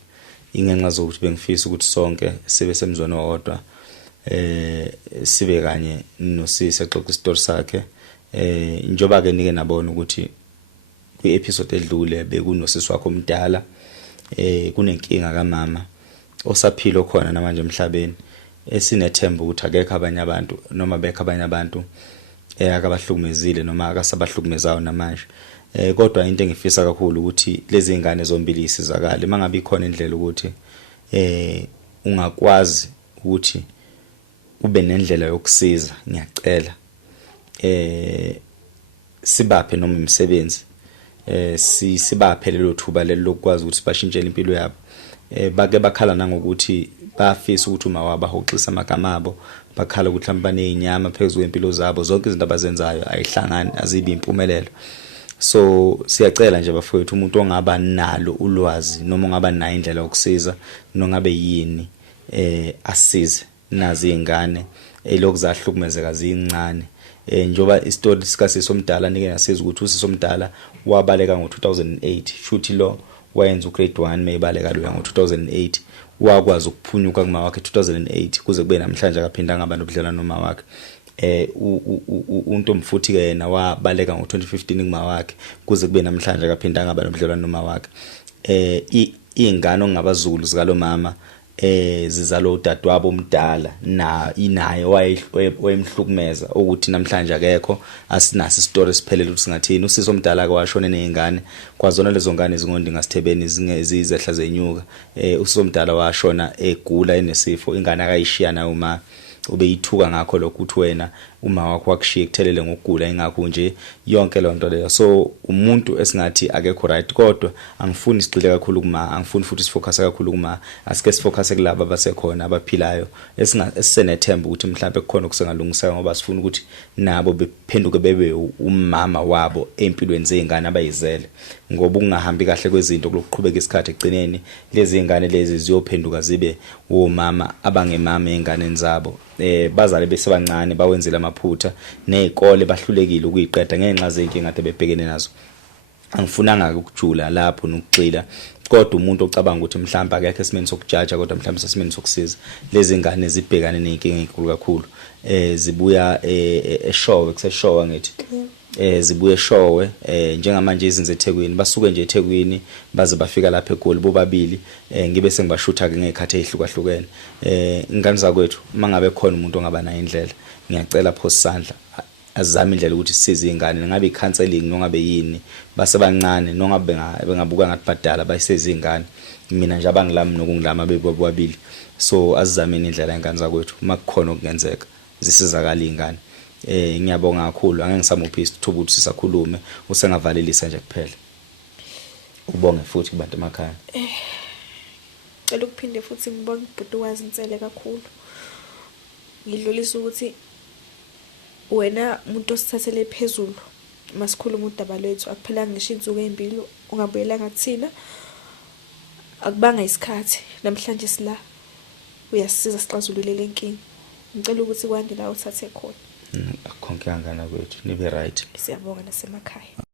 Ingenxa zokuthi bengifisa ukuthi sonke sibe semzwana owodwa sibe kanye nosisi exoxa isitori sakhe. Njoba ke nike nabona ukuthi kwi-episode edlule bekunosisi wakho omdala kunenkinga kamama osaphila khona namanje emhlabeni esinethemba ukuthi akekho abanye abantu noma bekho abanye abantu akabahlukumezile noma akasabahlukumezayo namanje. Kodwa into engifisa kakhulu ukuthi lezi ingane zombili isizakale mangabe ikhona indlela ukuthi ungakwazi ukuthi ube nendlela yokusiza, ngiyacela sibaphe noma imisebenzi sibaphe lelo thuba lelo lokwazi ukuthi bashintshele impilo yabo. Bake bakhala nangokuthi bafisa ukuthi uma wabahoxisa amagama abo, bakhala ukuthi mhlawumbe banezinyama phezulu kwempilo zabo, zonke izinto abazenzayo ayihlangani azibi impumelelo. So siyacela nje bafowethu umuntu ongaba nalo ulwazi noma ongaba nayo indlela yokusiza nongabe yini asize nazi ingane lokuzahlukumezeka zincane. Njoba istory sikasisi omdala nike ngasiza ukuthi usisi omdala wabaleka ngo2008 shuthi lo wayenza ugrade 1 mayibaleka lo ngo2008 wakwazi ukuphunyuka kuma wakhe 2008 kuze kube namhlanje akaphinda ngaba nobudlelwano noma wakhe. Untomfuthi ke yena wabaleka ngo2015 kuma wakhe kuze kube namhlanje akaphinda ngaba nobudlelwano noma wakhe. Ingane ongabazulu zikalo mama zizalo udadewabo omdala na inaye wayemhlukumeza ukuthi namhlanje akekho asinaso istory siphelele ukuthi singathini. Usisi omdala ke washona nezingane kwazona lezo ngane zingondi ngasithebeni zingezizehla zenyuka. Usisi omdala washona egula enesifo, ingane akayishiya nayo uma ubeyithuka ngakho lokho uthi wena uma wakho wakushiya ekuthelele ngokugula ingakho nje yonke le nto leyo. So umuntu esingathi akekho right, kodwa angifuni isigxile kakhulu kuma, angifuni futhi sifocus kakhulu kuma, asike sifocus kulabo abasekhona abaphilayo esisenethemba ukuthi mhlawumbe kukhona okusengalungiseka ngoba sifuna ukuthi nabo bephenduke bebe umama wabo empilweni zezingane abayizele. Ngoba ungahambi kahle kwezinto kulokuqhubeka isikhathi egcineni lezi ingane lezi ziyophenduka zibe omama abangemama einganeni zabo. Bazale besebancane bawenzile amaphutha nezikole bahlulekile ukuyiqeda ngenxa zenkinga ade bebhekene nazo. Angifunanga ukujula lapho nokugxila, kodwa umuntu ocabanga ukuthi mhlawumbe akekho esimeni sokujaja kodwa mhlawumbe sesimeni sokusiza. Lezi ingane zibhekane nenkinga enkulu kakhulu. Zibuya eshowe kuseshowa ngithi zibuye showe njengamanje izinze eThekwini basuke nje eThekwini baze bafika lapha eGoli bobabili ngibe sengibashutha ke ngekhathi ezihlukahlukene ingane zakwethu mangabe khona umuntu ongaba nayo indlela ngiyacela pho sandla azame indlela ukuthi sisize izingane ngabe icounseling nongabe yini basebancane nongabe bengabuka ngathi badala bayisize izingane mina nje abangilami nokungilama bebobabili so azizameni indlela ingane zakwethu makukhona okungenzeka zisizakala izingane ngiyabonga kakhulu angeke ngisamuphi isithuba ukuthi sisakhulume usengavalelisa nje kuphela ubonge futhi kubantu emakhaya cela ukuphinde futhi ngibonge ubhuti wazi Nsele kakhulu ngidlulisa ukuthi wena umuntu osithathele phezulu masikhuluma udaba lwethu akuphelanga ngisho insuku ezimbili ungabuyelanga kuthina akubanga isikhathi namhlanje sila uyasisiza sixazulule lenkingi ngicela ukuthi kwande la uthathe khona akhonke kangana kwethu nibe right siyabonga nasemakhaya